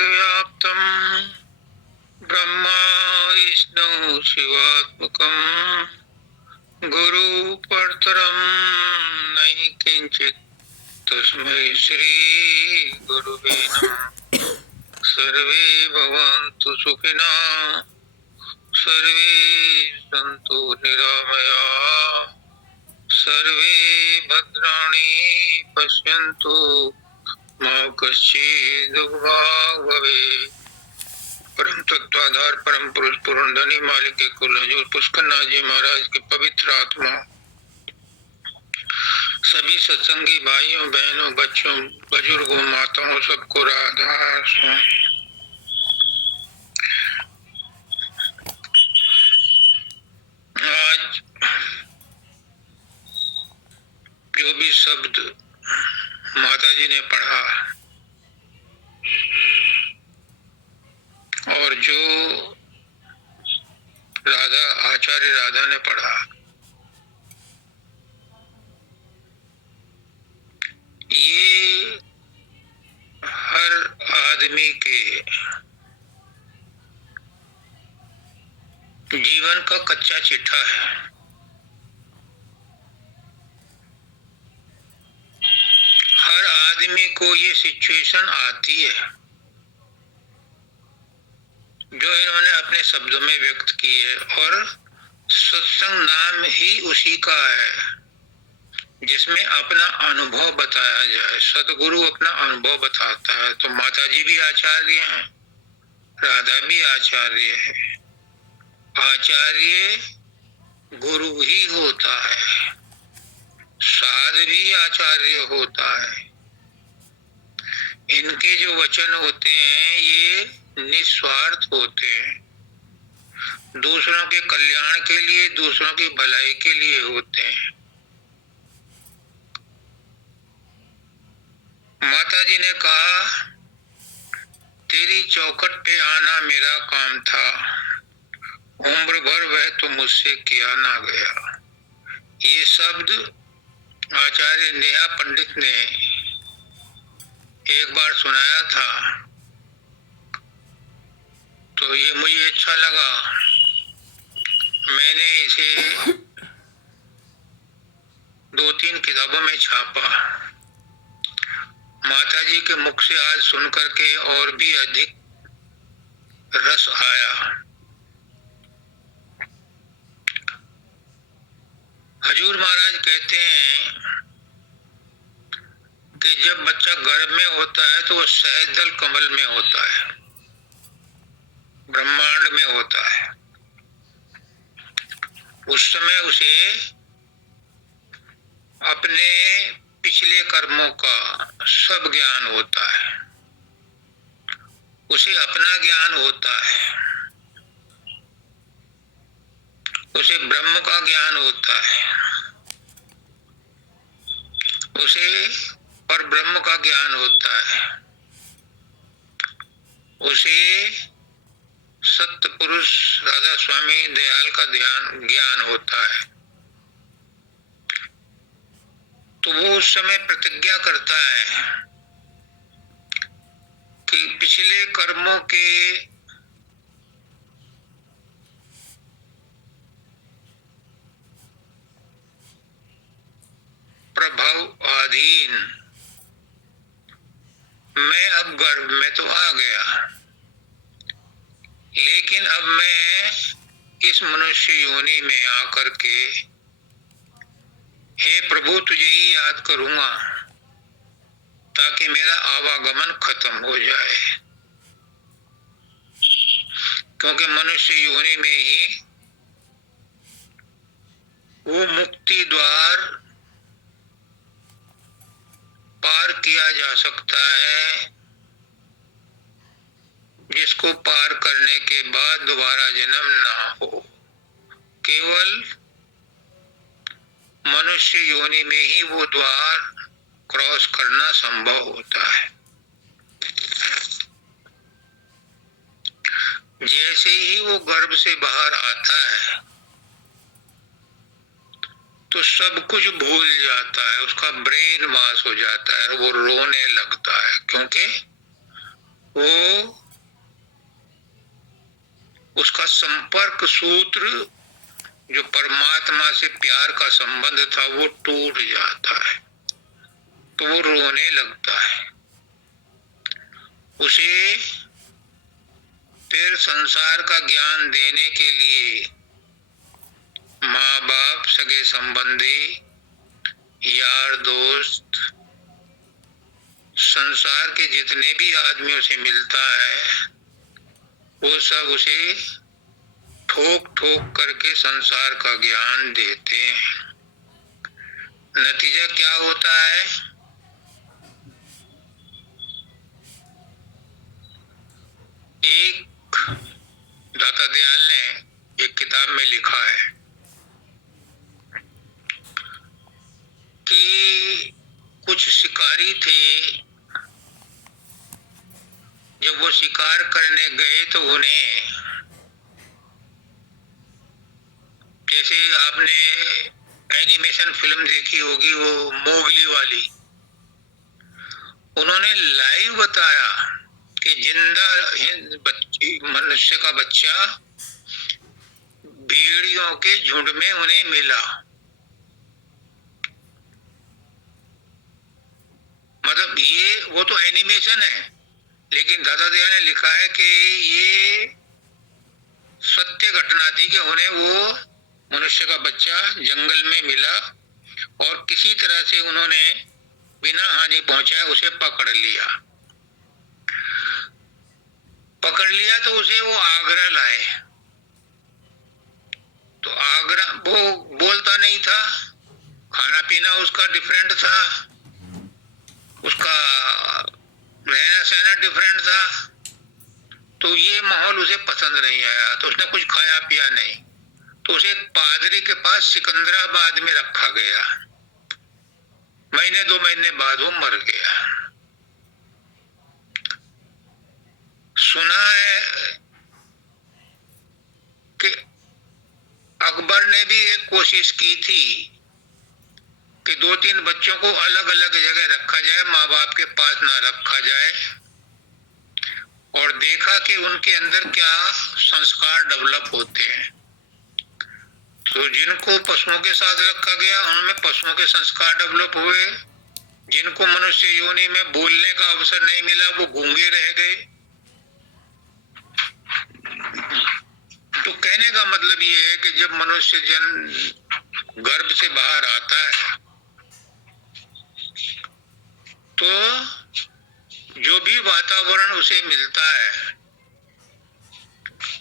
व्याप्तं ब्रह्म विष्णु शिवात्मकं गुरु परतरं नहि किंचित् तस्मै श्री गुरुवे नमः। सर्वे भवन्तु सुखिनः, सर्वे सन्तु निरामयाः, सर्वे भद्राणि पश्यन्तु मा कश्चित् दुर्भाग् भवेत्। परम तत्वाधार परम पुरुष पुरंदनी मालिक के कुल हजूर पुष्करनाथ जी महाराज की पवित्र आत्मा, सभी सत्संगी भाइयों बहनों बच्चों बुजुर्गों माताओं सबको राधा स्वामी। आज जो भी शब्द माता जी ने पढ़ा और जो राधा आचार्य राधा ने पढ़ा, ये हर आदमी के जीवन का कच्चा चिट्ठा है। हर आदमी को ये सिचुएशन आती है जो इन्होंने अपने शब्दों में व्यक्त की है, और सत्संग नाम ही उसी का है जिसमें अपना अनुभव बताया जाए। सदगुरु अपना अनुभव बताता है, तो माता जी भी आचार्य हैं, राधा भी आचार्य है। आचार्य गुरु ही होता है, साध भी आचार्य होता है। इनके जो वचन होते हैं ये निस्वार्थ होते हैं, दूसरों के कल्याण के लिए, दूसरों की भलाई के लिए होते हैं। माता जी ने कहा, तेरी चौखट पे आना मेरा काम था, उम्र भर वह तो मुझसे किया ना गया। ये शब्द आचार्य नेहा पंडित ने एक बार सुनाया था, तो ये मुझे अच्छा लगा। मैंने इसे 2-3 किताबों में छापा। माता जी के मुख से आज सुन करके और भी अधिक रस आया। हजूर महाराज कहते हैं कि जब बच्चा गर्भ में होता है तो वह सहजदल कमल में होता है, ब्रह्मांड में होता है। उस समय उसे अपने पिछले कर्मों का सब ज्ञान होता है, उसे अपना ज्ञान होता है, उसे ब्रह्म का ज्ञान होता है, उसे पर ब्रह्म का ज्ञान होता है, उसे सत्य पुरुष राधा स्वामी दयाल का ज्ञान होता है। तो वो उस समय प्रतिज्ञा करता है कि पिछले कर्मों के प्रभाव अधीन मैं अब गर्भ में तो आ गया, लेकिन अब मैं इस मनुष्य योनि में आकर के हे प्रभु तुझे ही याद करूंगा ताकि मेरा आवागमन खत्म हो जाए। क्योंकि मनुष्य योनि में ही वो मुक्ति द्वार पार किया जा सकता है, जिसको पार करने के बाद दोबारा जन्म ना हो। केवल मनुष्य योनि में ही वो द्वार क्रॉस करना संभव होता है। जैसे ही वो गर्भ से बाहर आता है तो सब कुछ भूल जाता है, उसका ब्रेन वॉश हो जाता है, वो रोने लगता है। क्योंकि वो उसका संपर्क सूत्र जो परमात्मा से प्यार का संबंध था वो टूट जाता है, तो वो रोने लगता है। उसे फिर संसार का ज्ञान देने के लिए माँ बाप, सगे संबंधी, यार दोस्त, संसार के जितने भी आदमियों से मिलता है वो सब उसे ठोक ठोक करके संसार का ज्ञान देते हैं। नतीजा क्या होता है? एक दाता दयाल ने एक किताब में लिखा है कि कुछ शिकारी थे, जब वो शिकार करने गए तो उन्हें, जैसे आपने एनिमेशन फिल्म देखी होगी वो मोगली वाली, उन्होंने लाइव बताया कि जिंदा मनुष्य का बच्चा भेड़ियों के झुंड में उन्हें मिला। मतलब ये वो तो एनिमेशन है, लेकिन दादा दयाल ने लिखा है कि ये सत्य घटना थी कि उन्हें वो मनुष्य का बच्चा जंगल में मिला और किसी तरह से उन्होंने बिना हानि पहुंचाए उसे पकड़ लिया। तो उसे वो आगरा लाए। तो आगरा, वो बोलता नहीं था, खाना पीना उसका डिफरेंट था, उसका रहना सहना डिफरेंट था, तो ये माहौल उसे पसंद नहीं आया, तो उसने कुछ खाया पिया नहीं, तो उसे एक पादरी के पास सिकंदराबाद में रखा गया। महीने 2 महीने बाद वो मर गया। सुना है कि अकबर ने भी एक कोशिश की थी कि 2-3 बच्चों को अलग अलग जगह रखा जाए, माँ बाप के पास ना रखा जाए, और देखा कि उनके अंदर क्या संस्कार डेवलप होते हैं। तो जिनको पशुओं के साथ रखा गया उनमें पशुओं के संस्कार डेवलप हुए, जिनको मनुष्य योनि में बोलने का अवसर नहीं मिला वो गूंगे रह गए। तो कहने का मतलब ये है कि जब मनुष्य जन्म गर्भ से बाहर आता है तो जो भी वातावरण उसे मिलता है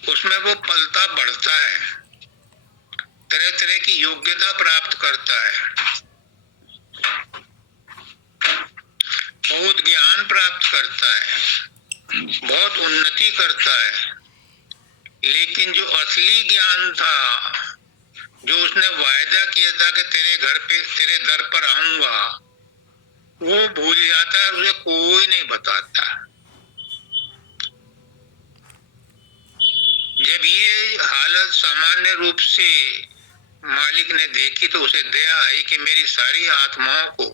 उसमें वो पलता बढ़ता है, तरह तरह की योग्यता प्राप्त करता है, बहुत ज्ञान प्राप्त करता है, बहुत उन्नति करता है। लेकिन जो असली ज्ञान था, जो उसने वायदा किया था कि तेरे घर पे, तेरे दर पर आऊंगा, वो भूल जाता है, उसे कोई नहीं बताता। जब ये हालत सामान्य रूप से मालिक ने देखी तो उसे दया आई कि मेरी सारी आत्माओं को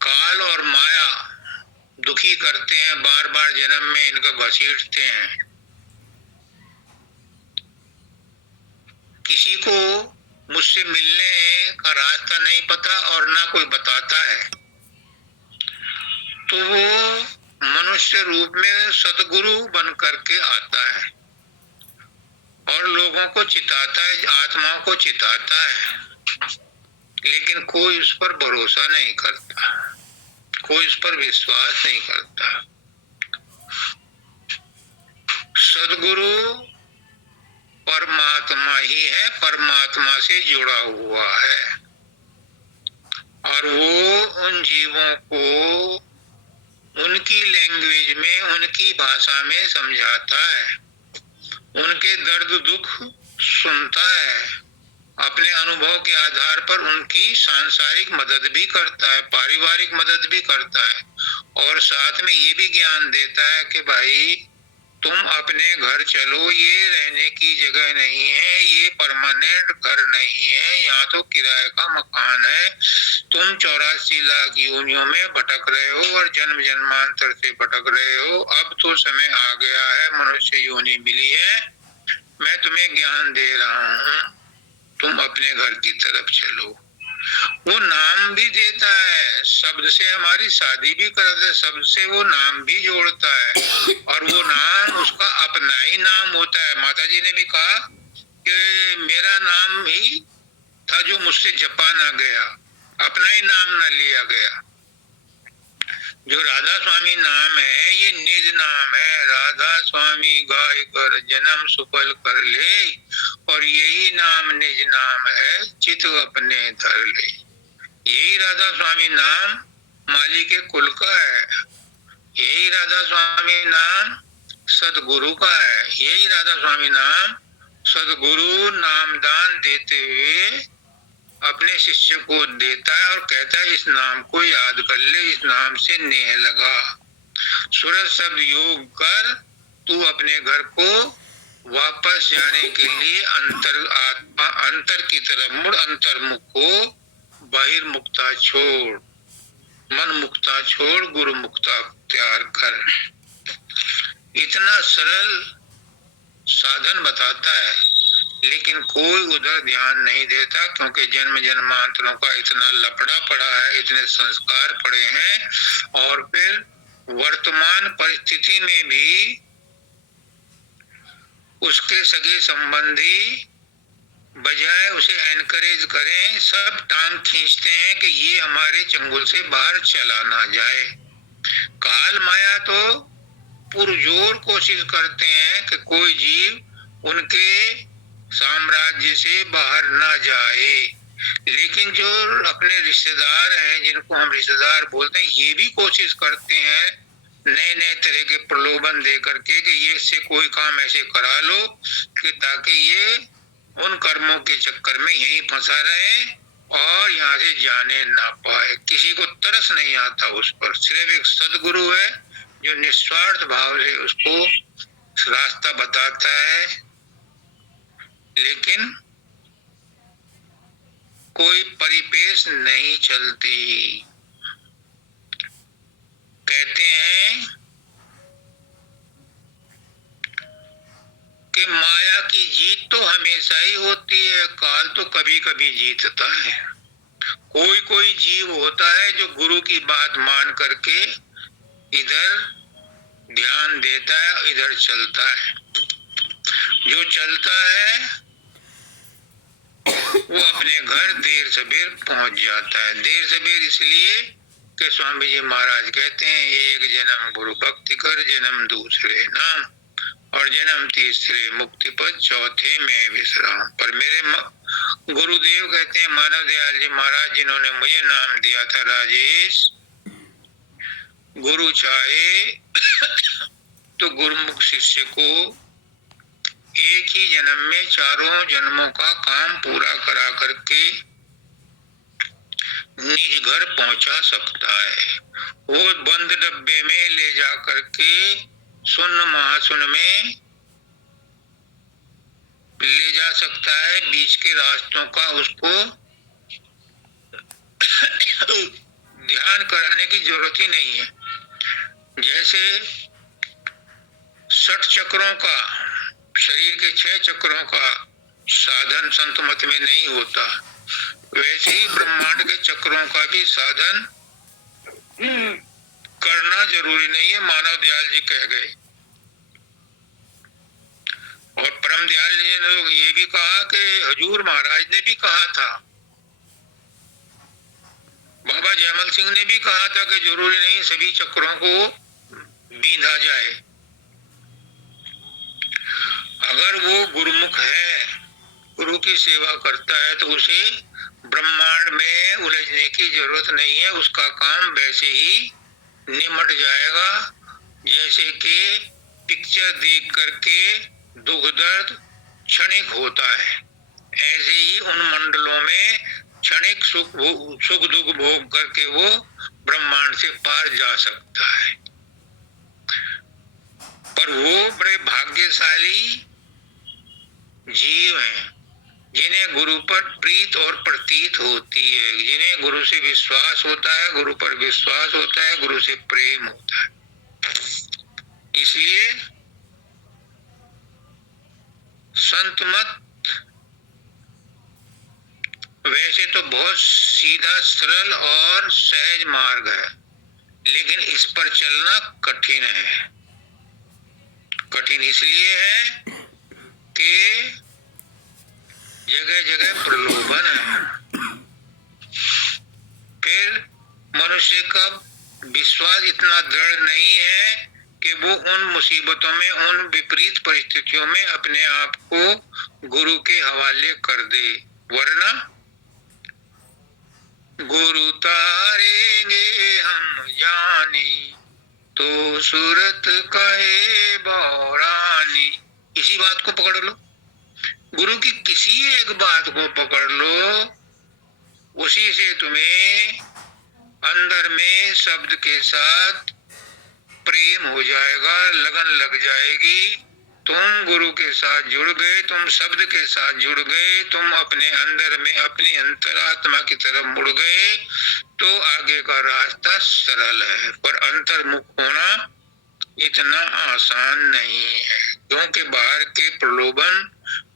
काल और माया दुखी करते हैं, बार बार जन्म में इनको घसीटते हैं। किसी को मुझसे मिलने का रास्ता नहीं पता और ना कोई बताता है, तो वो मनुष्य रूप में सतगुरु बन करके आता है और लोगों को चिताता है, आत्माओं को चिताता है, लेकिन कोई उस पर भरोसा नहीं करता, कोई उस पर विश्वास नहीं करता। सदगुरु परमात्मा ही है, परमात्मा से जुड़ा हुआ है, और वो उन जीवों को उनकी लैंग्वेज में, उनकी भाषा में समझाता है, उनके दर्द दुख सुनता है, अपने अनुभव के आधार पर उनकी सांसारिक मदद भी करता है, पारिवारिक मदद भी करता है, और साथ में ये भी ज्ञान देता है कि भाई तुम अपने घर चलो, ये रहने की जगह नहीं है, ये परमानेंट घर नहीं है, यहाँ तो किराए का मकान है। तुम 84 लाख योनियों में भटक रहे हो और जन्म जन्मांतर से भटक रहे हो। अब तो समय आ गया है, मनुष्य योनि मिली है, मैं तुम्हें ज्ञान दे रहा हूँ, तुम अपने घर की तरफ चलो। वो नाम भी देता है, शब्द से हमारी शादी भी करता है, शब्द से वो नाम भी जोड़ता है, और वो नाम उसका अपना ही नाम होता है। माता जी ने भी कहा कि मेरा नाम ही था जो मुझसे जपा ना गया, अपना ही नाम ना लिया गया। जो राधा स्वामी नाम है ये निज नाम है, राधा स्वामी गाय कर जन्म सुफल कर ले, और यही नाम निज नाम है, चित अपने धर ले। यही राधा स्वामी नाम माली के कुल का है, यही राधा स्वामी नाम सदगुरु का है, यही राधा स्वामी नाम सदगुरु नामदान देते हुए अपने शिष्य को देता है और कहता है इस नाम को याद कर ले, इस नाम से नेह लगा, सूरज शब्द योग कर, तू अपने घर को वापस जाने के लिए अंतर की तरफ मुड़, अंतर्मुख को बहिर्मुक्ता छोड़, मन मुक्ता छोड़, गुरु मुक्ता त्यार कर। इतना सरल साधन बताता है, लेकिन कोई उधर ध्यान नहीं देता, क्योंकि जन्म जन्मांतरों का इतना लफड़ा पड़ा है, इतने संस्कार पड़े हैं, और फिर वर्तमान परिस्थिति में भी उसके सगे संबंधी बजाय उसे एनकरेज करें, सब टांग खींचते हैं कि ये हमारे चंगुल से बाहर चला ना जाए। काल माया तो पुरजोर कोशिश करते हैं कि कोई जीव उनके साम्राज्य से बाहर ना जाए, लेकिन जो अपने रिश्तेदार हैं, जिनको हम रिश्तेदार बोलते हैं, ये भी कोशिश करते हैं नए नए तरह के प्रलोभन दे करके कि ये इससे कोई काम ऐसे करा लो कि ताकि ये उन कर्मों के चक्कर में यहीं फंसा रहे और यहाँ से जाने ना पाए। किसी को तरस नहीं आता उस पर, सिर्फ एक सदगुरु है जो निस्वार्थ भाव से उसको रास्ता बताता है, लेकिन कोई परिपेश नहीं चलती। कहते हैं कि माया की जीत तो हमेशा ही होती है, काल तो कभी कभी जीतता है। कोई कोई जीव होता है जो गुरु की बात मान करके इधर ध्यान देता है, इधर चलता है। जो चलता है वो अपने घर देर सबेर पहुंच जाता है। देर सबेर इसलिए कि स्वामी जी महाराज कहते हैं एक जन्म गुरु भक्ति कर, जन्म दूसरे नाम, और जन्म तीसरे मुक्ति पद, चौथे में विश्राम। पर मेरे गुरुदेव कहते हैं मानव दयाल जी महाराज, जिन्होंने मुझे नाम दिया था राजेश, गुरु चाहे तो गुरुमुख शिष्य को एक ही जन्म में चारों जन्मों का काम पूरा करा करके निज घर पहुंचा सकता है। वो बंद डब्बे में ले जा करके सुन्न महासुन में ले जा सकता है, बीच के रास्तों का उसको ध्यान कराने की जरूरत ही नहीं है। जैसे 60 चक्रों का, शरीर के 6 चक्रों का साधन संत मत में नहीं होता, वैसे ही ब्रह्मांड के चक्रों का भी साधन करना जरूरी नहीं है, मानव दयाल जी कह गए। और परम दयाल जी ने ये भी कहा कि हजूर महाराज ने भी कहा था, बाबा जयमल सिंह ने भी कहा था कि जरूरी नहीं सभी चक्रों को बींधा जाए। अगर वो गुरुमुख है, गुरु की सेवा करता है, तो उसे ब्रह्मांड में उलझने की जरूरत नहीं है, उसका काम वैसे ही निमट जाएगा। जैसे कि पिक्चर देख करके दुख दर्द क्षणिक होता है, ऐसे ही उन मंडलों में क्षणिक सुख दुख भोग करके वो ब्रह्मांड से पार जा सकता है। और वो बड़े भाग्यशाली जीव हैं जिन्हें गुरु पर प्रीत और प्रतीत होती है, जिन्हें गुरु से विश्वास होता है, गुरु पर विश्वास होता है, गुरु से प्रेम होता है। इसलिए संत मत वैसे तो बहुत सीधा सरल और सहज मार्ग है, लेकिन इस पर चलना कठिन है। कठिन इसलिए है कि जगह जगह प्रलोभन है। फिर मनुष्य का विश्वास इतना दृढ़ नहीं है कि वो उन मुसीबतों में, उन विपरीत परिस्थितियों में अपने आप को गुरु के हवाले कर दे, वरना गुरु तारेंगे हम जानी तो सूरत कहे बौरानी। इसी बात को पकड़ लो, गुरु की किसी एक बात को पकड़ लो, उसी से तुम्हें अंदर में शब्द के साथ प्रेम हो जाएगा, लगन लग जाएगी। तुम गुरु के साथ जुड़ गए, तुम शब्द के साथ जुड़ गए, तुम अपने अंदर में अपनी अंतरात्मा की तरफ मुड़ गए, तो आगे का रास्ता सरल है। पर अंतर्मुख होना इतना आसान नहीं है, क्योंकि बाहर के प्रलोभन,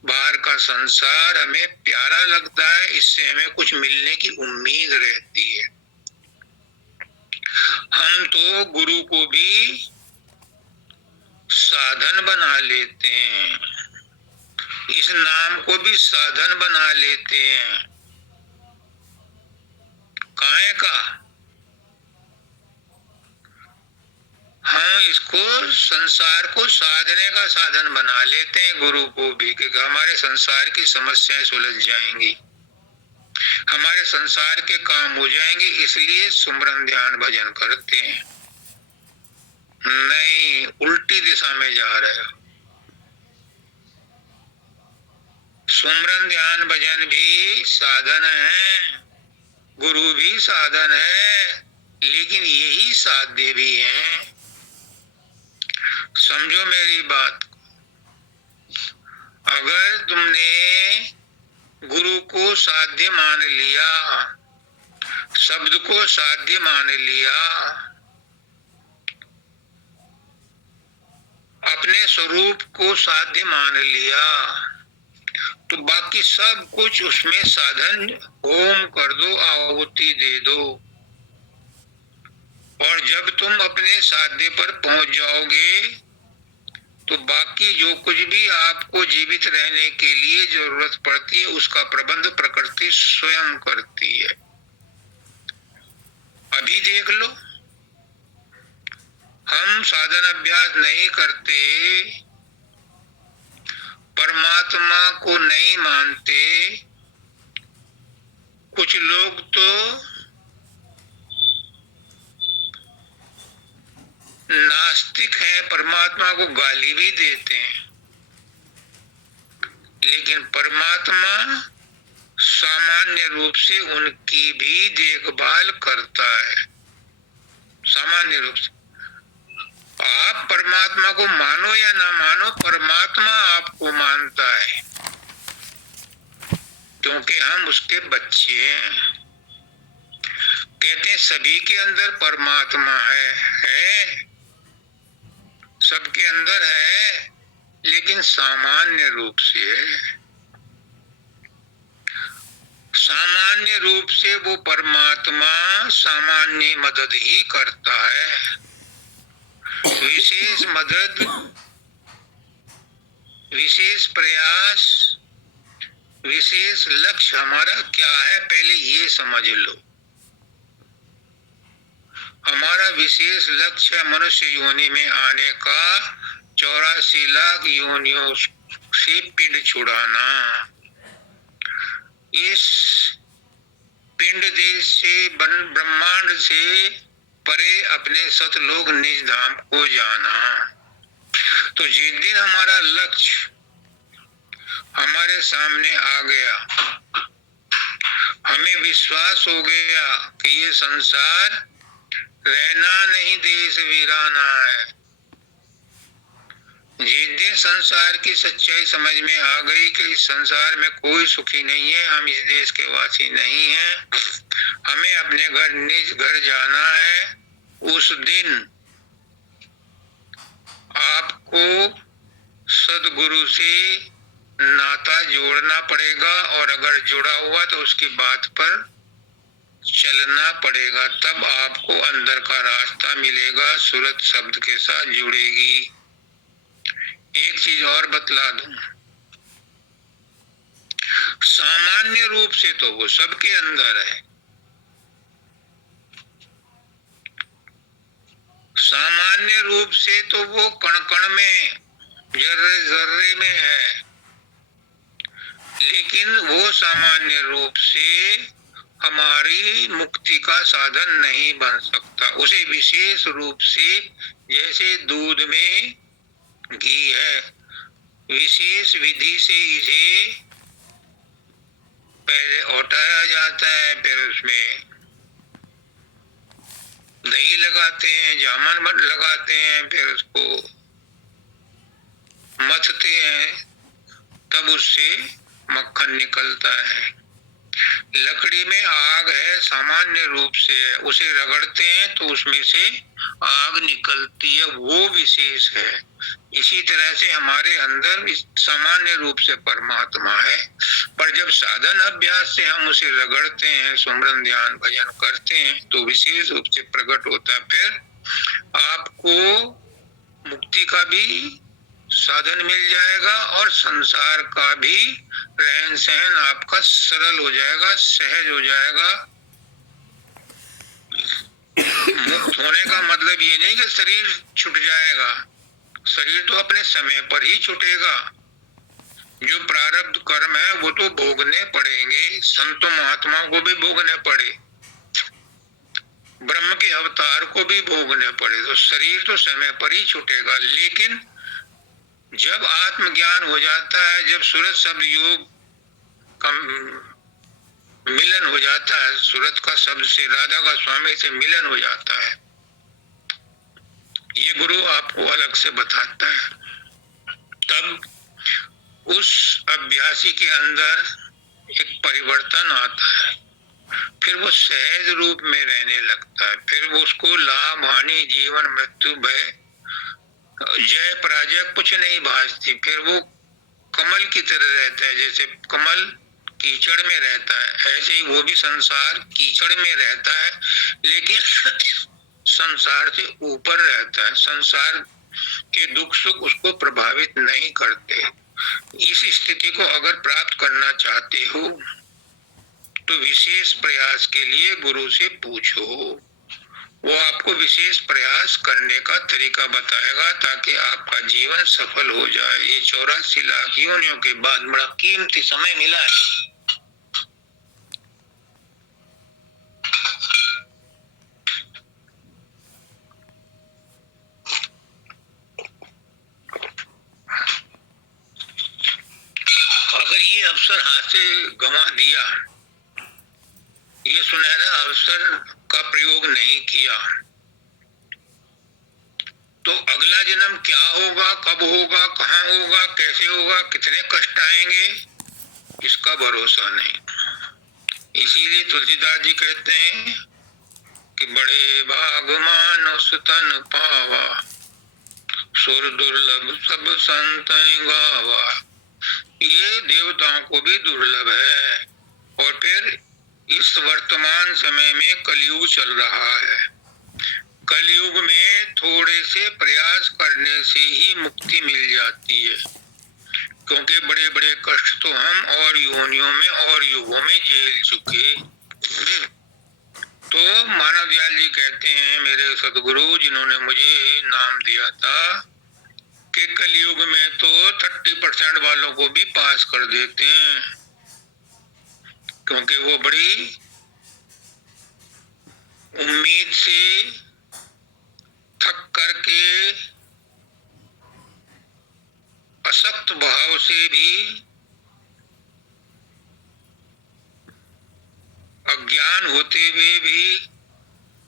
बाहर का संसार हमें प्यारा लगता है, इससे हमें कुछ मिलने की उम्मीद रहती है। हम तो गुरु को भी साधन बना लेते हैं, इस नाम को भी साधन बना लेते हैं। काहे का? हम इसको, संसार को साधने का साधन बना लेते हैं, गुरु को भी, कि हमारे संसार की समस्याएं सुलझ जाएंगी, हमारे संसार के काम हो जाएंगे, इसलिए सुमरन ध्यान भजन करते हैं। नहीं, उल्टी दिशा में जा रहे हो। सुमरन ध्यान भजन भी साधन है, गुरु भी साधन है, लेकिन यही साध्य भी है। समझो मेरी बात को। अगर तुमने गुरु को साध्य मान लिया, शब्द को साध्य मान लिया, अपने स्वरूप को साध्य मान लिया, तो बाकी सब कुछ उसमें साधन होम कर दो, आहुति दे दो। और जब तुम अपने साध्य पर पहुंच जाओगे, तो बाकी जो कुछ भी आपको जीवित रहने के लिए जरूरत पड़ती है, उसका प्रबंध प्रकृति स्वयं करती है। अभी देख लो, हम साधन अभ्यास नहीं करते, परमात्मा को नहीं मानते, कुछ लोग तो नास्तिक हैं, परमात्मा को गाली भी देते हैं, लेकिन परमात्मा सामान्य रूप से उनकी भी देखभाल करता है। सामान्य रूप से आप परमात्मा को मानो या ना मानो, परमात्मा आपको मानता है, क्योंकि हम उसके बच्चे हैं। कहते हैं सभी के अंदर परमात्मा है, सबके अंदर है, लेकिन सामान्य रूप से है। सामान्य रूप से वो परमात्मा सामान्य मदद ही करता है। विशेष मदद, विशेष प्रयास, विशेष लक्ष्य हमारा क्या है, पहले ये समझ लो। हमारा विशेष लक्ष्य है मनुष्य योनि में आने का, 84 लाख योनियों से पिंड छुड़ाना। इस पिंड देश से, ब्रह्मांड से परे अपने सतलोक निज धाम को जाना। तो जिस दिन हमारा लक्ष्य हमारे सामने आ गया, हमें विश्वास हो गया कि ये संसार रहना नहीं, देश वीराना है, जिस दिन संसार की सच्चाई समझ में आ गई कि इस संसार में कोई सुखी नहीं है, हम इस देश के वासी नहीं हैं, हमें अपने घर निज घर जाना है, उस दिन आपको सदगुरु से नाता जोड़ना पड़ेगा, और अगर जुड़ा हुआ तो उसकी बात पर चलना पड़ेगा, तब आपको अंदर का रास्ता मिलेगा, सूरत शब्द के साथ जुड़ेगी। एक चीज और बतला दूं, सामान्य रूप से तो वो सबके अंदर है, सामान्य रूप से तो वो कण कण में, जर्रे जर्रे में है, लेकिन वो सामान्य रूप से हमारी मुक्ति का साधन नहीं बन सकता। उसे विशेष रूप से, जैसे दूध में घी है, विशेष विधि से इसे पहले औटाया जाता है, फिर उसमें दही लगाते हैं, जामन लगाते हैं, फिर उसको मथते हैं, तब उससे मक्खन निकलता है। लकड़ी में आग है, सामान्य रूप से है, उसे रगड़ते हैं तो उसमें से आग निकलती है, वो विशेष है। इसी तरह से हमारे अंदर सामान्य रूप से परमात्मा है, पर जब साधन अभ्यास से हम उसे रगड़ते हैं, सुमरन ध्यान भजन करते हैं, तो विशेष रूप से प्रकट होता है। फिर आपको मुक्ति का भी साधन मिल जाएगा और संसार का भी रहन सहन आपका सरल हो जाएगा, सहज हो जाएगा। मुक्त होने का मतलब ये नहीं कि शरीर छूट जाएगा, शरीर तो अपने समय पर ही छूटेगा। जो प्रारब्ध कर्म है वो तो भोगने पड़ेंगे, संतों महात्माओं को भी भोगने पड़े, ब्रह्म के अवतार को भी भोगने पड़े, तो शरीर तो समय पर ही छूटेगा। लेकिन जब आत्मज्ञान हो जाता है, जब सूरत शब्द योग का मिलन हो जाता है, सूरत का शब्द से राधा का स्वामी से मिलन हो जाता है, ये गुरु आपको अलग से बताता है, तब उस अभ्यासी के अंदर एक परिवर्तन आता है, फिर वो सहज रूप में रहने लगता है, फिर उसको लाभ हानि जीवन मृत्यु भय जय पराजय कुछ नहीं भासती, फिर वो कमल की तरह रहता है। जैसे कमल कीचड़ में रहता है, ऐसे ही वो भी संसार कीचड़ में रहता है, लेकिन संसार से ऊपर रहता है, संसार के दुख सुख उसको प्रभावित नहीं करते। इस स्थिति को अगर प्राप्त करना चाहते हो तो विशेष प्रयास के लिए गुरु से पूछो, वो आपको विशेष प्रयास करने का तरीका बताएगा ताकि आपका जीवन सफल हो जाए। ये 84 लाख योनियों के बाद बड़ा कीमती समय मिला है। अगर ये अवसर हाथ से गंवा दिया, ये सुनहरा अवसर का प्रयोग नहीं किया, तो अगला जन्म क्या होगा, कब होगा, कहाँ होगा, कैसे होगा, कितने कष्ट आएंगे, इसका भरोसा नहीं। इसीलिए तुलसीदास जी कहते हैं कि बड़े भाग मानस तन पावा, सुर दुर्लभ सब संत गावा। ये देवताओं को भी दुर्लभ है, और फिर इस वर्तमान समय में कलयुग चल रहा है, कलयुग में थोड़े से प्रयास करने से ही मुक्ति मिल जाती है, क्योंकि बड़े बड़े कष्ट तो हम और योनियों में और युगों में झेल चुके। तो मानव दयाल जी कहते हैं, मेरे सदगुरु जिन्होंने मुझे नाम दिया था, कि कलयुग में तो 30% वालों को भी पास कर देते हैं, क्योंकि वो बड़ी उम्मीद से थक करके, असक्त भाव से भी, अज्ञान होते हुए भी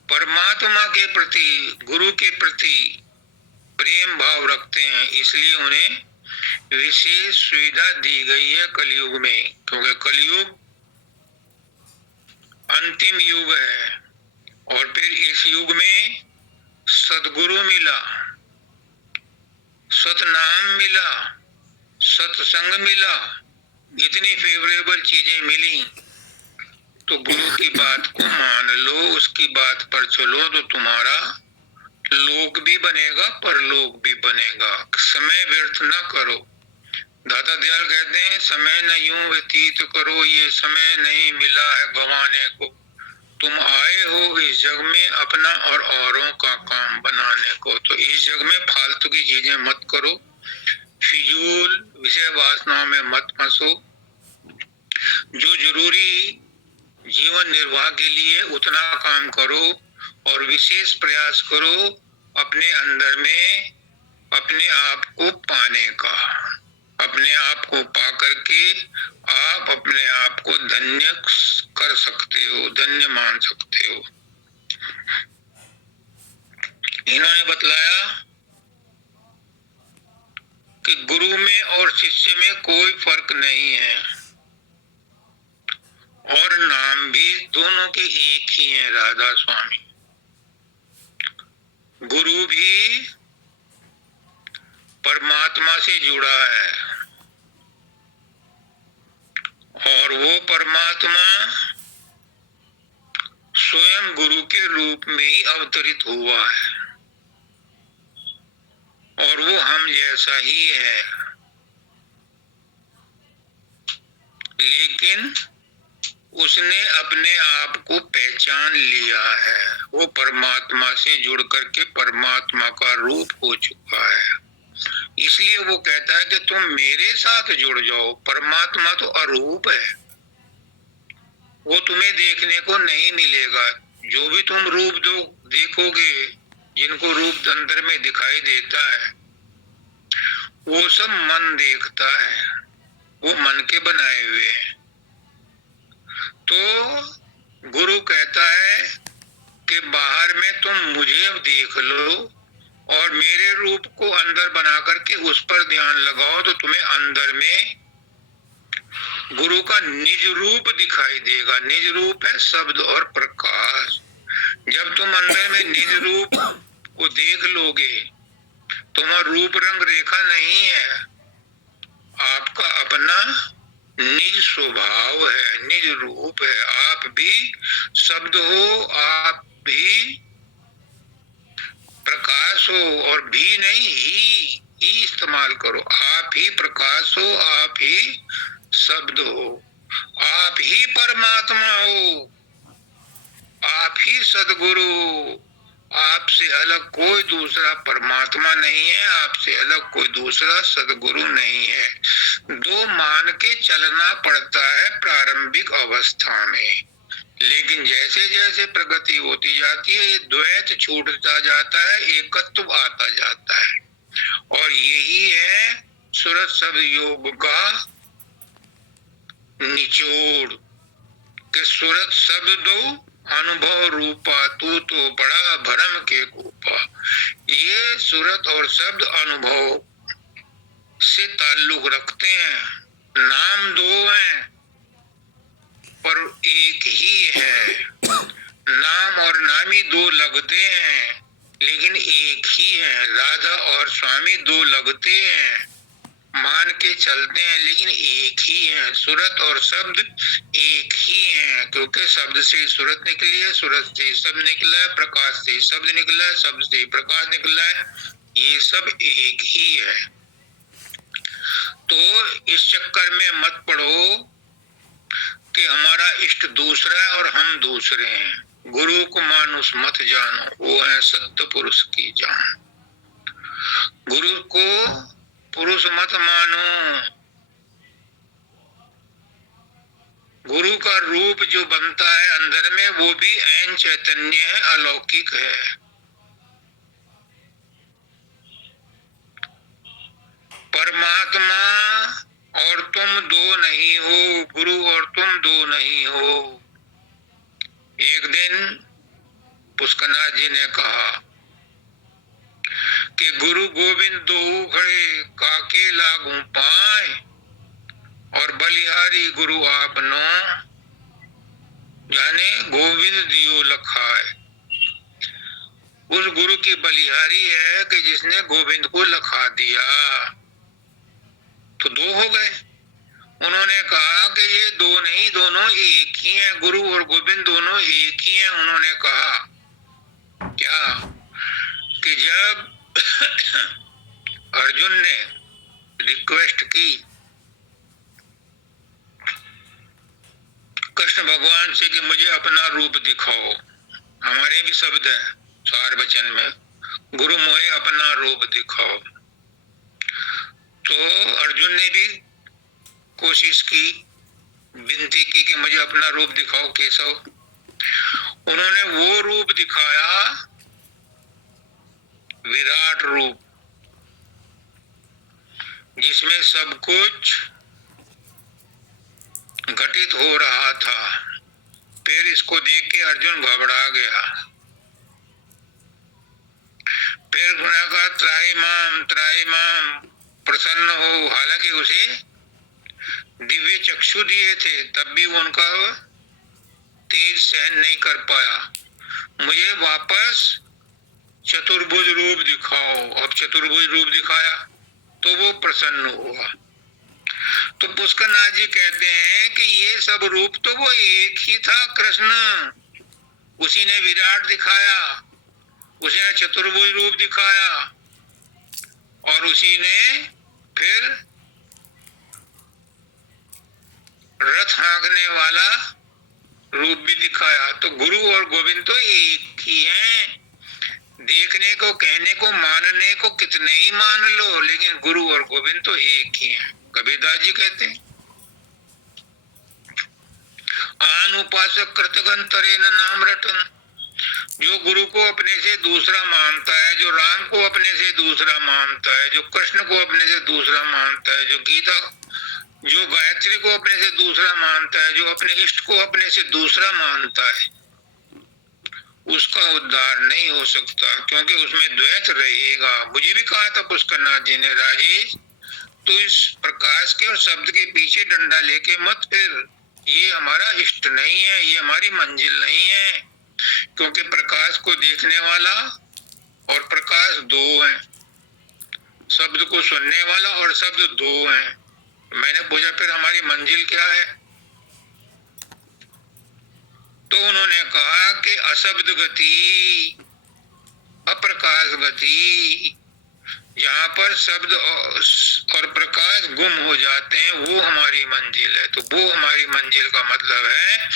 परमात्मा के प्रति, गुरु के प्रति प्रेम भाव रखते हैं, इसलिए उन्हें विशेष सुविधा दी गई है कलयुग में, क्योंकि कलयुग अंतिम युग है। और फिर इस युग में सद्गुरु मिला, सतनाम मिला, सत्संग मिला, इतनी फेवरेबल चीजें मिली, तो गुरु की बात को मान लो, उसकी बात पर चलो, तो तुम्हारा लोक भी बनेगा, परलोक भी बनेगा। समय व्यर्थ ना करो। दाता दयाल कहते हैं, समय न यूं व्यतीत करो, ये समय नहीं मिला है गंवाने को। तुम आए हो इस जग में अपना और औरों का काम बनाने को, तो इस जग में फालतू की चीजें मत करो, फिजूल विषय वासनाओं में मत फंसो। जो जरूरी जीवन निर्वाह के लिए उतना काम करो, और विशेष प्रयास करो अपने अंदर में अपने आप को पाने का। अपने आप को पा करके आप अपने आप को धन्य कर सकते हो, धन्य मान सकते हो। इन्होंने बतलाया कि गुरु में और शिष्य में कोई फर्क नहीं है, और नाम भी दोनों के एक ही है, राधा स्वामी। गुरु भी परमात्मा से जुड़ा है, और वो परमात्मा स्वयं गुरु के रूप में ही अवतरित हुआ है, और वो हम जैसा ही है। लेकिन उसने अपने आप को पहचान लिया है, वो परमात्मा से जुड़ करके परमात्मा का रूप हो चुका है। इसलिए वो कहता है कि तुम मेरे साथ जुड़ जाओ। परमात्मा तो अरूप है, वो तुम्हें देखने को नहीं मिलेगा। जो भी तुम रूप दो देखोगे, जिनको रूप अंदर में दिखाई देता है, वो सब मन देखता है, वो मन के बनाए हुए हैं। तो गुरु कहता है कि बाहर में तुम मुझे देख लो, और मेरे रूप को अंदर बना करके उस पर ध्यान लगाओ, तो तुम्हें अंदर में गुरु का निज रूप दिखाई देगा। निज रूप है शब्द और प्रकाश। जब तुम अंदर में निज रूप को देख लोगे, तुम्हारा रूप रंग रेखा नहीं है, आपका अपना निज स्वभाव है, निज रूप है। आप भी शब्द हो, आप भी प्रकाश हो, और भी नहीं ही इस्तेमाल करो। आप ही प्रकाश हो, आप ही शब्द हो, आप ही परमात्मा हो, आप ही सदगुरु। आपसे अलग कोई दूसरा परमात्मा नहीं है, आपसे अलग कोई दूसरा सदगुरु नहीं है। दो मान के चलना पड़ता है प्रारंभिक अवस्था में, लेकिन जैसे जैसे प्रगति होती जाती है, ये द्वैत छूटता जाता है, एकत्व आता जाता है। और यही है सूरत शब्द योग का निचोड़, कि सूरत शब्द दो अनुभव रूपा, तू तो बड़ा भरम के कूपा। ये सूरत और शब्द अनुभव से ताल्लुक रखते हैं। नाम दो हैं पर एक ही है। नाम और नामी दो लगते हैं, लेकिन एक ही है। राधा और स्वामी दो लगते हैं, मान के चलते हैं, लेकिन एक ही है। सूरत और शब्द एक ही है, क्योंकि शब्द से सूरत निकली है, सूरत से शब्द निकला है, प्रकाश से शब्द निकला है, शब्द से प्रकाश निकला है। ये सब एक ही है। तो इस चक्कर में मत पड़ो कि हमारा इष्ट दूसरा है और हम दूसरे हैं। गुरु को मानुष मत जानो, वो है सत्य पुरुष की जान। गुरु को पुरुष मत मानो। गुरु का रूप जो बनता है अंदर में, वो भी ऐन चैतन्य है, अलौकिक है। परमात्मा और तुम दो नहीं हो, गुरु और तुम दो नहीं हो। एक दिन पुष्करनाथ जी ने कहा कि गुरु गोविंद दोऊ खड़े काके लागू पाए, और बलिहारी गुरु आपनो यानी गोविंद दियो लखाए। उस गुरु की बलिहारी है कि जिसने गोविंद को लखा दिया। तो दो हो गए। उन्होंने कहा कि ये दो नहीं, दोनों एक ही हैं, गुरु और गोविंद दोनों एक ही हैं। उन्होंने कहा क्या कि जब अर्जुन ने रिक्वेस्ट की कृष्ण भगवान से कि मुझे अपना रूप दिखाओ, हमारे भी शब्द है सार वचन में, गुरु मोहे अपना रूप दिखाओ। तो अर्जुन ने भी कोशिश की, विनती की कि मुझे अपना रूप दिखाओ केशव। उन्होंने वो रूप दिखाया, विराट रूप, जिसमें सब कुछ घटित हो रहा था। फिर इसको देख के अर्जुन घबरा गया। फिर कहा त्राहिमाम प्रसन्न हो। हालांकि उसे दिव्य चक्षु दिए थे, तब भी उनका तेज सहन नहीं कर पाया। मुझे वापस चतुर्भुज रूप दिखाओ। अब चतुर्भुज रूप दिखाया तो वो प्रसन्न हुआ। तो पुष्करनाथ जी कहते हैं कि ये सब रूप तो वो एक ही था, कृष्ण। उसी ने विराट दिखाया, उसी ने चतुर्भुज रूप दिखाया, और उसी ने फिर रथ हाँकने वाला रूप भी दिखाया। तो गुरु और गोविंद तो एक ही हैं। देखने को, कहने को, मानने को कितने ही मान लो, लेकिन गुरु और गोविंद तो एक ही हैं। कबीरदास जी कहते हैं आन उपासक कृतगन तरे न नाम रटन। जो गुरु को अपने से दूसरा मानता है, जो राम को अपने से दूसरा मानता है, जो कृष्ण को अपने से दूसरा मानता है, जो गीता, जो गायत्री को अपने से दूसरा मानता है, जो अपने इष्ट को अपने से दूसरा मानता है, उसका उद्धार नहीं हो सकता, क्योंकि उसमें द्वैत रहेगा। मुझे भी कहा था पुष्करनाथ जी ने, राजेश तो इस प्रकाश के और शब्द के पीछे डंडा लेके मत फिर, ये हमारा इष्ट नहीं है, ये हमारी मंजिल नहीं है। क्योंकि प्रकाश को देखने वाला और प्रकाश दो हैं, शब्द को सुनने वाला और शब्द दो हैं। मैंने पूछा फिर हमारी मंजिल क्या है? तो उन्होंने कहा कि अशब्द गति, अप्रकाश गति, जहाँ पर शब्द और प्रकाश गुम हो जाते हैं, वो हमारी मंजिल है। तो वो हमारी मंजिल का मतलब है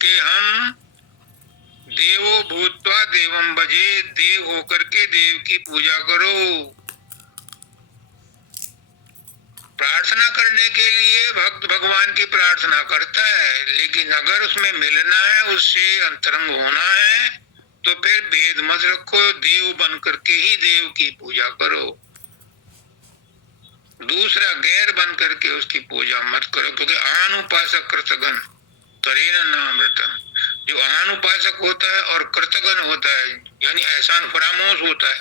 कि हम देवो भूत्वा देवम भजे, देव होकर के देव की पूजा करो। प्रार्थना करने के लिए भक्त भगवान की प्रार्थना करता है, लेकिन अगर उसमें मिलना है, उससे अंतरंग होना है, तो फिर भेद मत रखो, देव बन करके ही देव की पूजा करो। दूसरा गैर बन करके उसकी पूजा मत करो, क्योंकि आन उपासक कृतगन तरेन नामृतम। जो आन उपासक होता है और कृतगन होता है, यानी एहसान फरामोश होता है,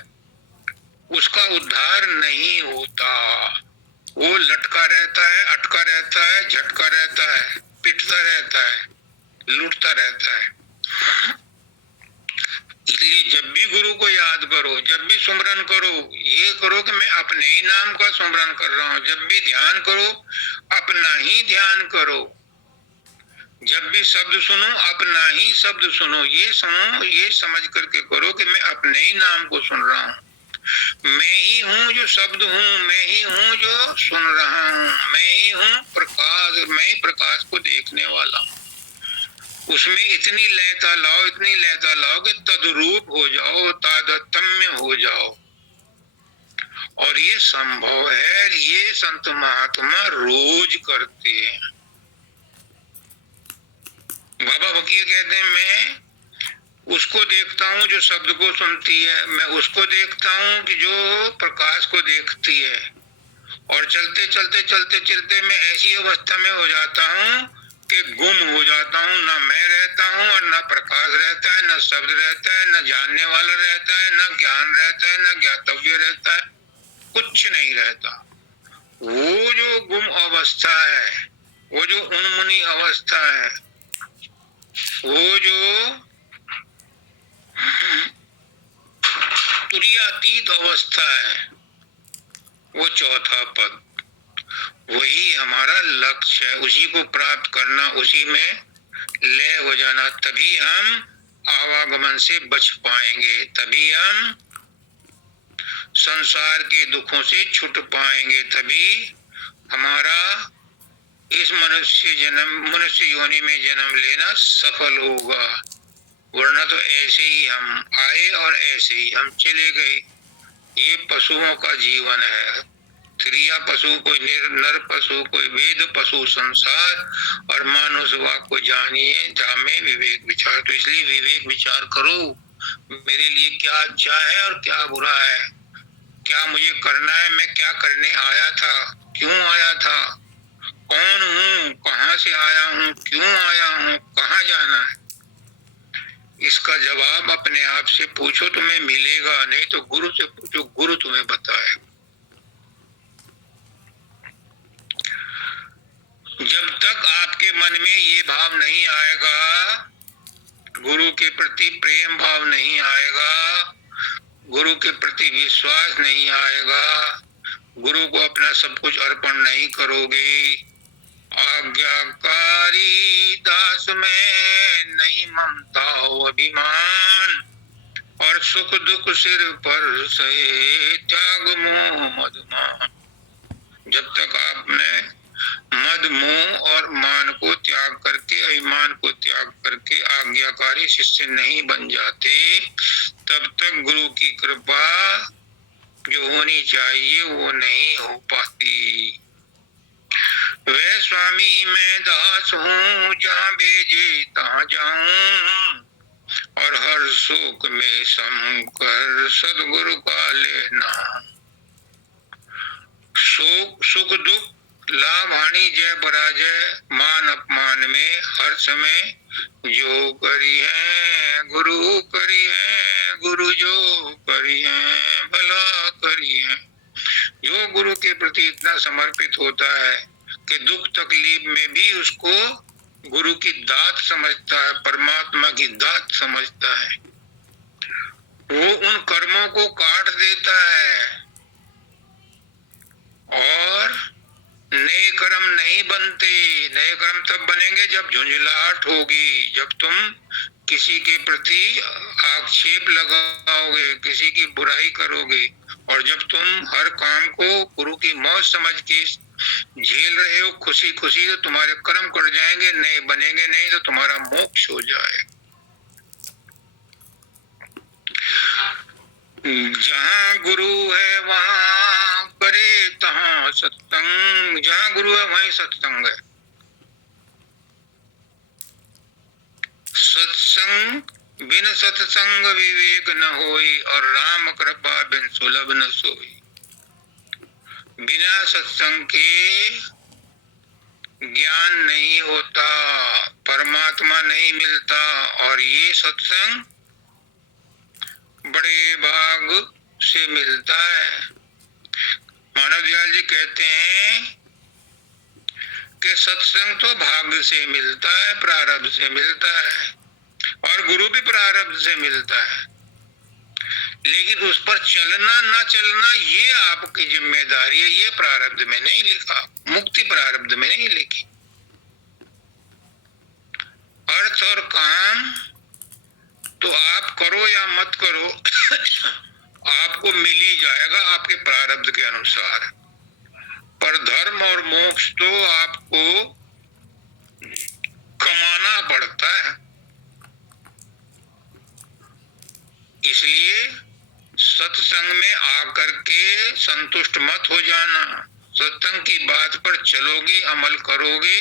उसका उद्धार नहीं होता। वो लटका रहता है, अटका रहता है, झटका रहता है, पिटता रहता है, लूटता रहता है। इसलिए जब भी गुरु को याद करो, जब भी सुमरन करो, ये करो कि मैं अपने ही नाम का सुमरन कर रहा हूं। जब भी ध्यान करो, अपना ही ध्यान करो। जब भी शब्द सुनो, अपना ही शब्द सुनो। ये समझ करके करो कि मैं अपने ही नाम को सुन रहा हूँ। मैं ही हूँ जो शब्द हूँ, मैं ही हूँ जो सुन रहा हूँ, मैं ही हूँ प्रकाश, मैं ही प्रकाश को देखने वाला। उसमें इतनी लयता लाओ, इतनी लयता लाओ कि तद्रूप हो जाओ, तादात्म्य हो जाओ। और ये संभव है, ये संत महात्मा रोज करते हैं। बाबा फकीर कहते हैं मैं उसको देखता हूँ जो शब्द को सुनती है, मैं उसको देखता हूँ कि जो प्रकाश को देखती है, और चलते चलते चलते चलते मैं ऐसी अवस्था में हो जाता हूँ कि गुम हो जाता हूँ। ना मैं रहता हूँ और ना प्रकाश रहता है, ना शब्द रहता है, ना जानने वाला रहता है, ना ज्ञान रहता है, ना ज्ञातव्य रहता कुछ नहीं रहता। वो जो गुम अवस्था है, वो जो उन्मुनी अवस्था है, वो जो तुरीयातीत अवस्था है, वो चौथा पद, वही हमारा लक्ष्य है। उसी को प्राप्त करना, उसी में लय हो जाना, तभी हम आवागमन से बच पाएंगे, तभी हम संसार के दुखों से छूट पाएंगे, तभी हमारा इस मनुष्य योनि में जन्म लेना सफल होगा। वरना तो ऐसे ही हम आए और ऐसे ही हम चले गए। ये पशुओं का जीवन है। त्रिया पशु, कोई नर पशु, कोई वेद पशु संसार, और मानुषवा को जानिए जामे विवेक विचार। तो इसलिए विवेक विचार करो, मेरे लिए क्या अच्छा है और क्या बुरा है, क्या मुझे करना है, मैं क्या करने आया था, क्यों आया था, कौन हूँ, कहाँ से आया हूँ, क्यों आया हूँ, कहाँ जाना है। इसका जवाब अपने आप से पूछो, तुम्हें मिलेगा। नहीं तो गुरु से पूछो, गुरु तुम्हें बताएगा। जब तक आपके मन में ये भाव नहीं आएगा, गुरु के प्रति प्रेम भाव नहीं आएगा, गुरु के प्रति विश्वास नहीं आएगा, गुरु को अपना सब कुछ अर्पण नहीं करोगे, आज्ञाकारी दास में नहीं ममता हो अभिमान, और सुख दुख सिर पर सहे त्याग मोह मदमान। जब तक आपने मद मोह और मान को त्याग करके, अभिमान को त्याग करके आज्ञाकारी शिष्य नहीं बन जाते, तब तक गुरु की कृपा जो होनी चाहिए वो नहीं हो पाती। वे स्वामी मैं दास हूँ, जहाँ भेजे तहाँ जाऊं, और हर सुख में समकर सदगुरु का लेना। सुख दुख, लाभ हानि, जय पराजय, मान अपमान में हर समय जो करी है गुरु करी है, गुरु जो करी है भला करी है। जो गुरु के प्रति इतना समर्पित होता है कि दुख तकलीफ में भी उसको गुरु की दात समझता है, परमात्मा की दात समझता है, वो उन कर्मों को काट देता है और नए कर्म नहीं बनते। नए कर्म तब बनेंगे जब झुंझलाहट होगी, जब तुम किसी के प्रति आक्षेप लगाओगे, किसी की बुराई करोगे, और जब तुम हर काम को गुरु की मौज समझ के झेल रहे हो खुशी खुशी, तो तुम्हारे कर्म कट जाएंगे, नए बनेंगे नहीं, तो तुम्हारा मोक्ष हो जाए। जहाँ गुरु है वहाँ करे तहाँ सत्संग, जहाँ गुरु है वहीं सत्संग है। सत्संग बिन सत्संग विवेक न होई, और राम कृपा बिन सुलभ न सोई। बिना सत्संग के ज्ञान नहीं होता, परमात्मा नहीं मिलता, और ये सत्संग बड़े भाग से मिलता है। मानव दयाल जी कहते हैं कि सत्संग तो भाग्य से मिलता है, प्रारब्ध से मिलता है, और गुरु भी प्रारब्ध से मिलता है, लेकिन उस पर चलना ना चलना ये आपकी जिम्मेदारी है। ये प्रारब्ध में नहीं लिखा, मुक्ति प्रारब्ध में नहीं लिखी। अर्थ और काम तो आप करो या मत करो आपको मिल ही जाएगा आपके प्रारब्ध के अनुसार, पर धर्म और मोक्ष तो आपको कमाना पड़ता है। इसलिए सत्संग में आकर के संतुष्ट मत हो जाना। सत्संग की बात पर चलोगे, अमल करोगे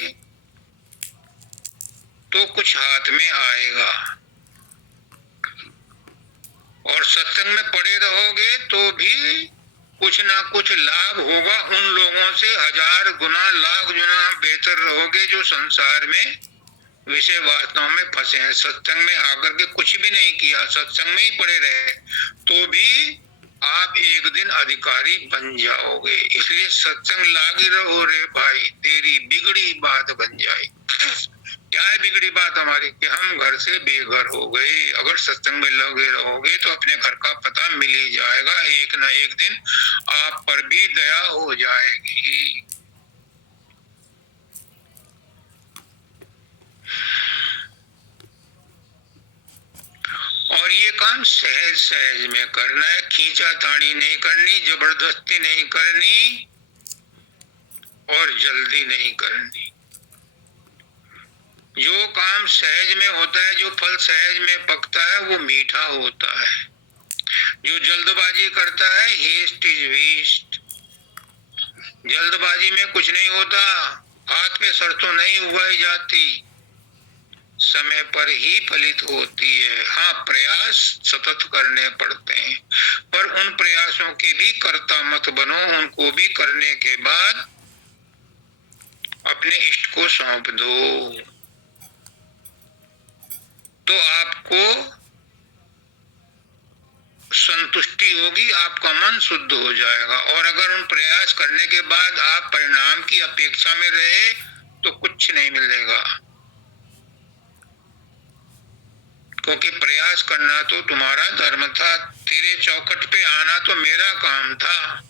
तो कुछ हाथ में आएगा, और सत्संग में पड़े रहोगे तो भी कुछ ना कुछ लाभ होगा। उन लोगों से 1000 गुना लाख गुना बेहतर रहोगे जो संसार में विषय वासनाओं में फंसे हैं। सत्संग में आकर के कुछ भी नहीं किया, सत्संग में ही पड़े रहे, तो भी आप एक दिन अधिकारी बन जाओगे। इसलिए सत्संग लागे रहो रे भाई, तेरी बिगड़ी बात बन जाए। क्या है बिगड़ी बात हमारी? कि हम घर से बेघर हो गए। अगर सत्संग में लगे रहोगे तो अपने घर का पता मिल ही जाएगा। एक ना एक दिन आप पर भी दया हो जाएगी। और ये काम सहज सहज में करना है, खींचा तानी नहीं करनी, जबरदस्ती नहीं करनी और जल्दी नहीं करनी। जो काम सहज में होता है, जो फल सहज में पकता है, वो मीठा होता है। जो जल्दबाजी करता है, हेस्ट इज वेस्ट। जल्दबाजी में कुछ नहीं होता, हाथ पे सरसों नहीं उगाई जाती, समय पर ही फलित होती है। हाँ, प्रयास सतत करने पड़ते हैं, पर उन प्रयासों के भी कर्ता मत बनो। उनको भी करने के बाद अपने इष्ट को सौंप दो, तो आपको संतुष्टि होगी, आपका मन शुद्ध हो जाएगा। और अगर उन प्रयास करने के बाद आप परिणाम की अपेक्षा में रहे तो कुछ नहीं मिलेगा, क्योंकि प्रयास करना तो तुम्हारा धर्म था। तेरे चौखट पे आना तो मेरा काम था,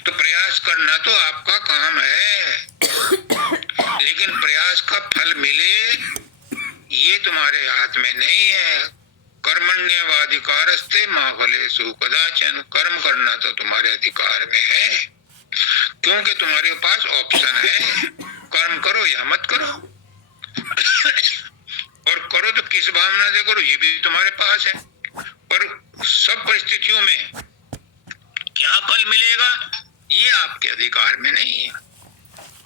तो प्रयास करना तो आपका काम है। लेकिन प्रयास का फल मिले ये तुम्हारे हाथ में नहीं है। कर्मण्येवाधिकारस्ते मा फलेषु कदाचन। कर्म करना तो तुम्हारे अधिकार में है, क्योंकि तुम्हारे पास ऑप्शन है, कर्म करो या मत करो। और करो तो किस भावना से करो, ये भी तुम्हारे पास है। पर सब परिस्थितियों में क्या फल मिलेगा ये आपके अधिकार में नहीं है।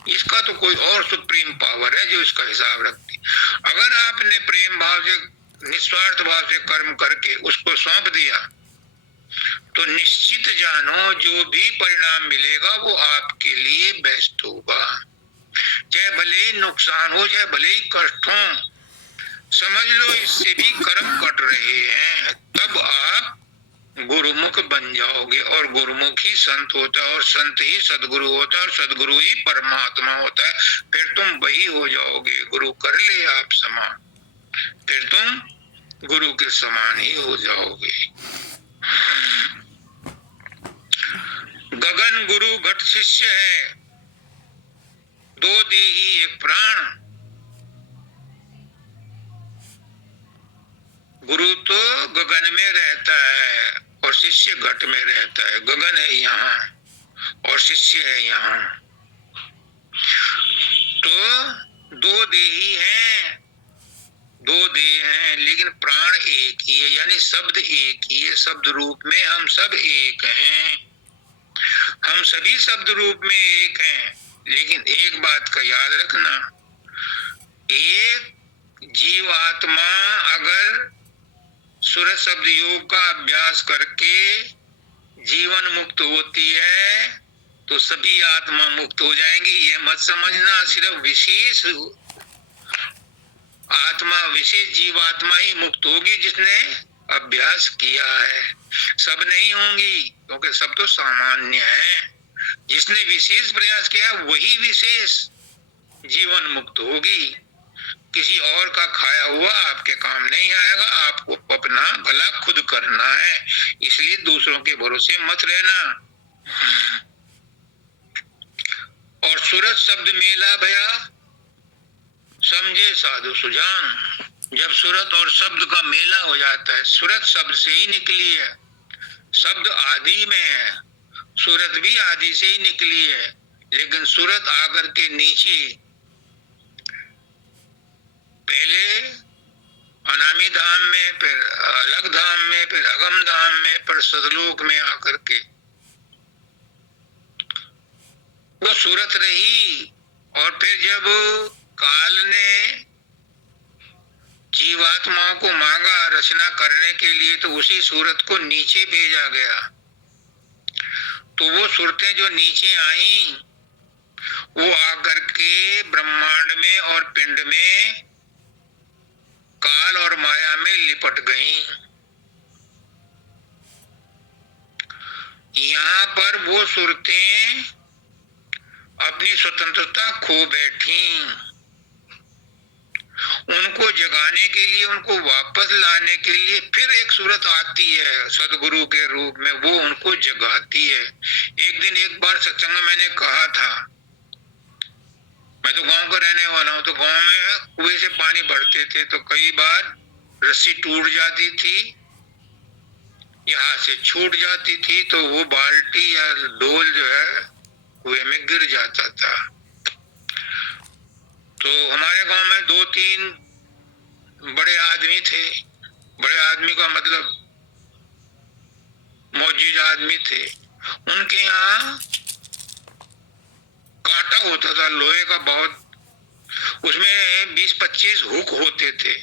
इसका तो कोई और सुप्रीम पावर है जो इसका हिसाब रखती। अगर आपने प्रेम भाव से, निस्वार्थ भाव से कर्म करके उसको सौंप दिया, तो निश्चित जानो जो भी परिणाम मिलेगा वो आपके लिए बेस्ट होगा। चाहे भले ही नुकसान हो, चाहे भले ही कष्ट हो, समझ लो इससे भी कर्म कट रहे हैं। तब आप गुरुमुख बन जाओगे, और गुरुमुख ही संत होता है, और संत ही सदगुरु होता है, और सदगुरु ही परमात्मा होता है। फिर तुम वही हो जाओगे। गुरु कर ले आप समान, फिर तुम गुरु के समान ही हो जाओगे। गगन गुरु घट शिष्य है, दो देही एक प्राण। गुरु तो गगन में रहता है और शिष्य घट में रहता है। गगन है यहाँ और शिष्य है यहाँ। तो दो देही हैं, दो देह हैं, लेकिन प्राण एक ही है, यानी शब्द एक ही है। शब्द रूप में हम सब एक हैं, हम सभी शब्द रूप में एक हैं। लेकिन एक बात का याद रखना, एक जीवात्मा अगर सूरज शब्द योग का अभ्यास करके जीवन मुक्त होती है तो सभी आत्मा मुक्त हो जाएंगी। ये मत समझना सिर्फ विशेष आत्मा, विशेष जीवात्मा ही मुक्त होगी जिसने अभ्यास किया है। सब नहीं होंगी, क्योंकि सब तो सामान्य है। जिसने विशेष प्रयास किया वही विशेष जीवन मुक्त होगी। किसी और का खाया हुआ आपके काम नहीं आएगा। आपको अपना भला खुद करना है, इसलिए दूसरों के भरोसे मत रहना। और सूरज शब्द मेला भया, समझे साधु सुजान। जब सूरत और शब्द का मेला हो जाता है, सूरत शब्द से ही निकली है, शब्द आदि में है, सूरत भी आदि से ही निकली है। लेकिन सूरत आकर के नीचे पहले अनामी धाम में, फिर अलग धाम में, फिर अगम धाम में, फिर सतलोक में आकर के वो सूरत रही। और फिर जब काल ने जीवात्माओं को मांगा रचना करने के लिए, तो उसी सूरत को नीचे भेजा गया। तो वो सूरतें जो नीचे आई वो आकर के ब्रह्मांड में और पिंड में काल और माया में लिपट गई। यहाँ पर वो सुरतें अपनी स्वतंत्रता खो बैठी। उनको जगाने के लिए, उनको वापस लाने के लिए फिर एक सूरत आती है सदगुरु के रूप में, वो उनको जगाती है। एक दिन एक बार सत्संग में मैंने कहा था, मैं तो गांव का रहने वाला हूँ, तो गांव में कुएं से पानी भरते थे, तो कई बार रस्सी टूट जाती थी या हाथ से छूट जाती थी, तो वो बाल्टी या डोल जो है कुएं में गिर जाता था। तो हमारे गांव में 2-3 बड़े आदमी थे। बड़े आदमी का मतलब मौजूद आदमी थे। उनके यहाँ कांटा होता था लोहे का बहुत, उसमें 20-25 हुक होते थे।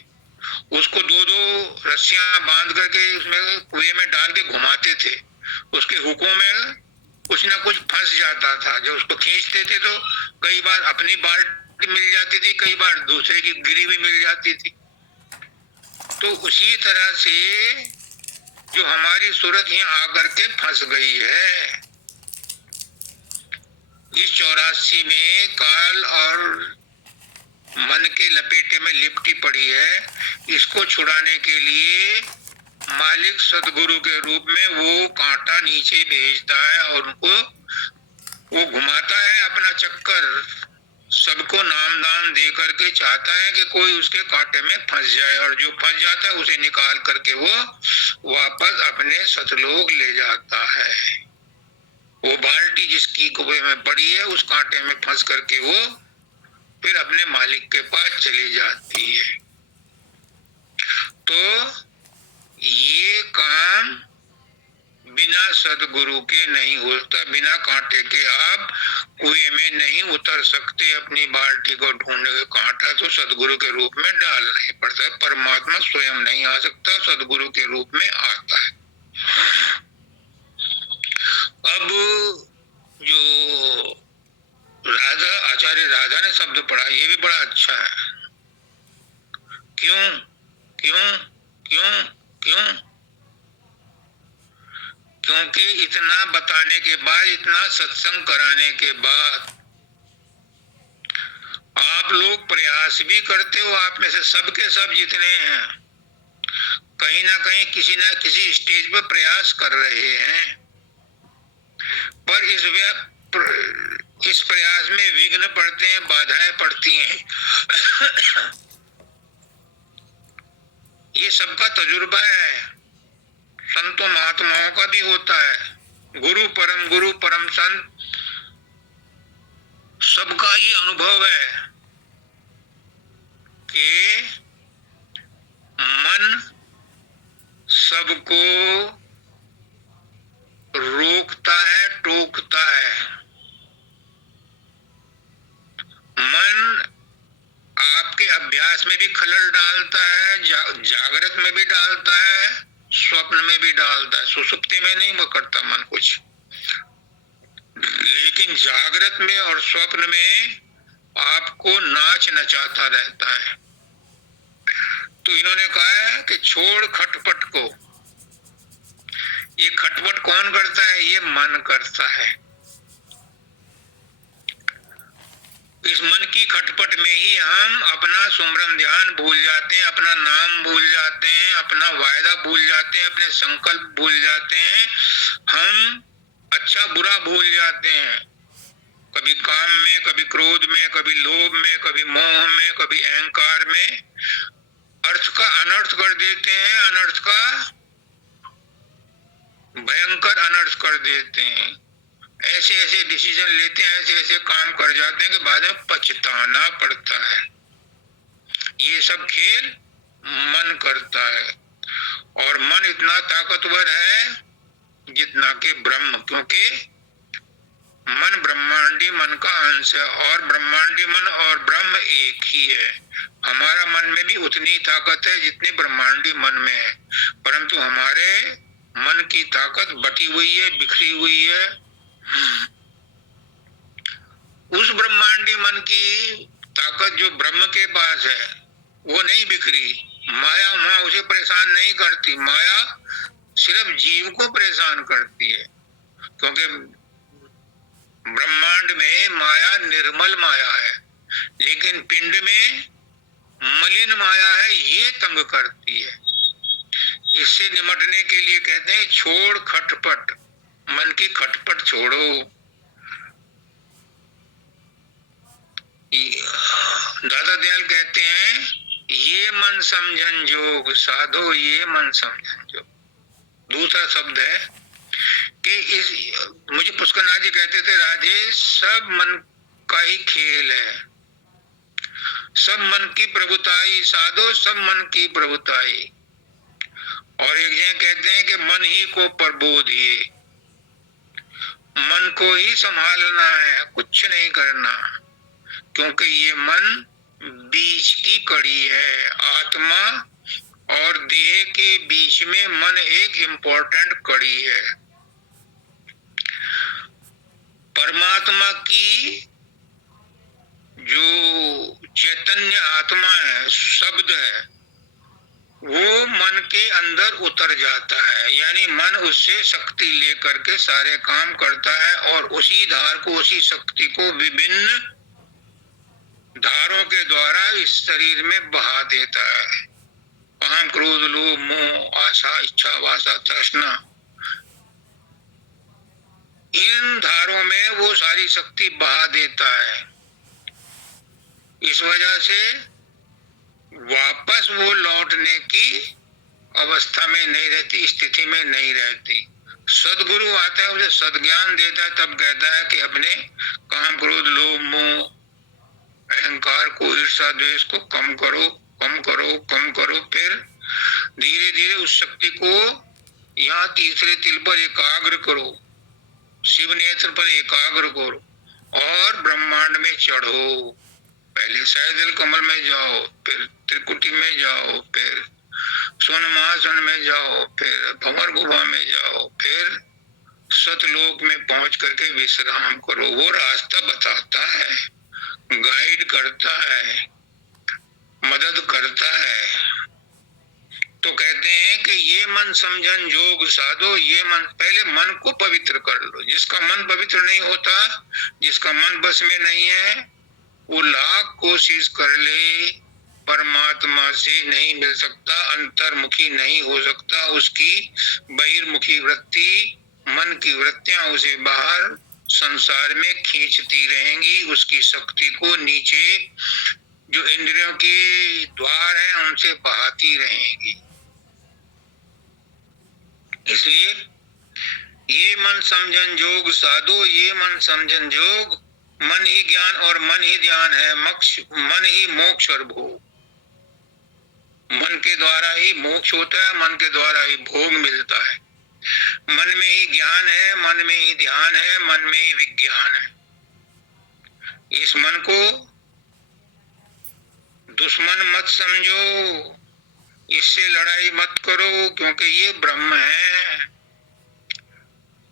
उसको 2-2 रस्सियां बांध करके उसमें कुएं में डाल के घुमाते थे। उसके हुकों में कुछ ना कुछ फंस जाता था। जो उसको खींचते थे तो कई बार अपनी बाल्टी मिल जाती थी, कई बार दूसरे की गिरी भी मिल जाती थी। तो उसी तरह से जो हमारी सूरत यहाँ आकर के फंस गई है, इस 84 में काल और मन के लपेटे में लिपटी पड़ी है। इसको छुड़ाने के लिए मालिक सदगुरु के रूप में वो कांटा नीचे भेजता है और उनको वो घुमाता है अपना चक्कर। सबको नाम दान दे करके चाहता है कि कोई उसके कांटे में फंस जाए, और जो फंस जाता है उसे निकाल करके वो वापस अपने सतलोक ले जाता है। वो बाल्टी जिसकी कुएं में पड़ी है, उस कांटे में फंस करके वो फिर अपने मालिक के पास चली जाती है। तो ये काम बिना सदगुरु के नहीं होता। बिना कांटे के आप कुएं में नहीं उतर सकते। अपनी बाल्टी को ढूंढने के कांटा तो सदगुरु के रूप में डालना ही पड़ता है। परमात्मा स्वयं नहीं आ सकता, सदगुरु के रूप में आता है। अब जो राजा आचार्य राजा ने शब्द पढ़ा, ये भी बड़ा अच्छा है। क्यों क्यों क्यों क्यों? क्योंकि इतना बताने के बाद, इतना सत्संग कराने के बाद आप लोग प्रयास भी करते हो। आप में से सब के सब जितने हैं कहीं ना कहीं किसी ना किसी स्टेज पर प्रयास कर रहे हैं, पर इस प्रयास में विघ्न पड़ते हैं, बाधाएं पड़ती हैं। ये सबका तजुर्बा है, संतों महात्माओं का भी होता है। गुरु परम संत सबका ये अनुभव है कि मन सबको रोकता है, टोकता है। मन आपके अभ्यास में भी खलल डालता है, जागृत में भी डालता है, स्वप्न में भी डालता है। सुसुप्ति में नहीं वो करता मन कुछ, लेकिन जागृत में और स्वप्न में आपको नाच नचाता रहता है। तो इन्होंने कहा है कि छोड़ खटपट को। ये खटपट कौन करता है? ये मन करता है। इस मन की खटपट में ही हम अपना सुमरन ध्यान भूल जाते हैं, अपना नाम भूल जाते हैं, अपना वायदा भूल जाते हैं, अपने संकल्प भूल जाते हैं। हम अच्छा बुरा भूल जाते हैं, कभी काम में, कभी क्रोध में, कभी लोभ में, कभी मोह में, कभी अहंकार में। अर्थ का अनर्थ कर देते हैं, अनर्थ का भयंकर अनर्थ कर देते हैं। ऐसे ऐसे डिसीजन लेते हैं, ऐसे ऐसे काम कर जाते हैं कि बाद में पछताना पड़ता है। ये सब खेल मन करता है, और मन इतना ताकतवर है जितना कि ब्रह्म, क्योंकि मन ब्रह्मांडी मन का अंश है, और ब्रह्मांडी मन और ब्रह्म एक ही है। हमारा मन में भी उतनी ताकत है जितनी ब्रह्मांडी मन में है, परंतु हमारे मन की ताकत बटी हुई है, बिखरी हुई है। उस ब्रह्मांडी मन की ताकत जो ब्रह्म के पास है वो नहीं बिखरी। माया वहां उसे परेशान नहीं करती, माया सिर्फ जीव को परेशान करती है। क्योंकि ब्रह्मांड में माया निर्मल माया है, लेकिन पिंड में मलिन माया है, ये तंग करती है। इससे निपटने के लिए कहते हैं छोड़ खटपट, मन की खटपट छोड़ो। दादा दयाल कहते हैं ये मन समझन जोग साधो, ये मन समझन जोग। दूसरा शब्द है कि मुझे पुष्करनाथ जी कहते थे, राजेश सब मन का ही खेल है, सब मन की प्रभुताई साधो, सब मन की प्रभुताई। और एक जगह कहते हैं कि मन ही को प्रबोधिए, मन को ही संभालना है, कुछ नहीं करना, क्योंकि ये मन बीच की कड़ी है। आत्मा और देह के बीच में मन एक इम्पोर्टेंट कड़ी है। परमात्मा की जो चैतन्य आत्मा है, शब्द है, वो मन के अंदर उतर जाता है, यानी मन उससे शक्ति लेकर के सारे काम करता है और उसी धार को, उसी शक्ति को विभिन्न धारों के द्वारा इस शरीर में बहा देता है। काम, क्रोध, लोभ, मोह, आशा, इच्छा, वासना, तृष्णा, इन धारों में वो सारी शक्ति बहा देता है। इस वजह से वापस वो लौटने की अवस्था में नहीं रहती, स्थिति में नहीं रहती। सदगुरु आता है, उसे सद्ज्ञान देता है, तब कहता है कि अपने काम, क्रोध, लोभ, मोह, अहंकार को, ईर्ष्या, द्वेष को कम करो, कम करो, कम करो। फिर धीरे धीरे उस शक्ति को यहाँ तीसरे तिल पर एकाग्र करो, शिव नेत्र पर एकाग्र करो और ब्रह्मांड में चढ़ो। पहले सहजल कमल में जाओ, फिर त्रिकुटी में जाओ, फिर स्वर्ण महासन में जाओ, फिर भंवर गुफा में जाओ, फिर सतलोक में पहुंच करके विश्राम करो। वो रास्ता बताता है, गाइड करता है, मदद करता है। तो कहते हैं कि ये मन समझन जोग साधो, ये मन, पहले मन को पवित्र कर लो। जिसका मन पवित्र नहीं होता, जिसका मन बस में नहीं है, वो लाख कोशिश कर ले, परमात्मा से नहीं मिल सकता, अंतर्मुखी नहीं हो सकता। उसकी बहिर्मुखी वृत्ति, मन की वृत्तियां उसे बाहर संसार में खींचती रहेंगी, उसकी शक्ति को नीचे जो इंद्रियों के द्वार हैं उनसे बहाती रहेंगी। इसलिए ये मन समझन जोग साधो, ये मन समझन जोग, मन ही ज्ञान और मन ही ध्यान है, मन ही मोक्ष और भोग। मन के द्वारा ही मोक्ष होता है, मन के द्वारा ही भोग मिलता है। मन में ही ज्ञान है, मन में ही ध्यान है, मन में ही विज्ञान है। इस मन को दुश्मन मत समझो, इससे लड़ाई मत करो, क्योंकि ये ब्रह्म है,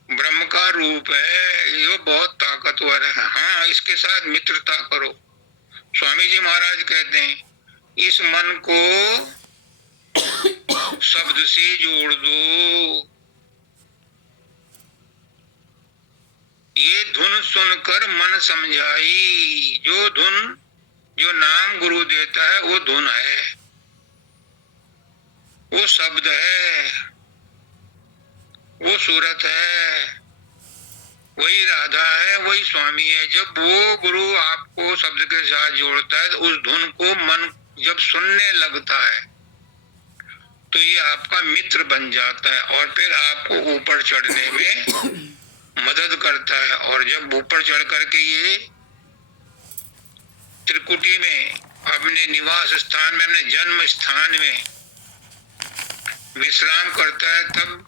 ब्रह्म का रूप है, ये बहुत ताकतवर है। हाँ, इसके साथ मित्रता करो। स्वामी जी महाराज कहते हैं इस मन को शब्द से जोड़ दो। ये धुन सुनकर मन समझाई, जो धुन, जो नाम गुरु देता है वो धुन है, वो शब्द है, वो सूरत है, वही राधा है, वही स्वामी है। जब वो गुरु आपको शब्द के साथ जोड़ता है तो उस धुन को मन जब सुनने लगता है तो ये आपका मित्र बन जाता है और फिर आपको ऊपर चढ़ने में मदद करता है। और जब ऊपर चढ़ करके ये त्रिकुटी में, अपने निवास स्थान में, अपने जन्म स्थान में विश्राम करता है, तब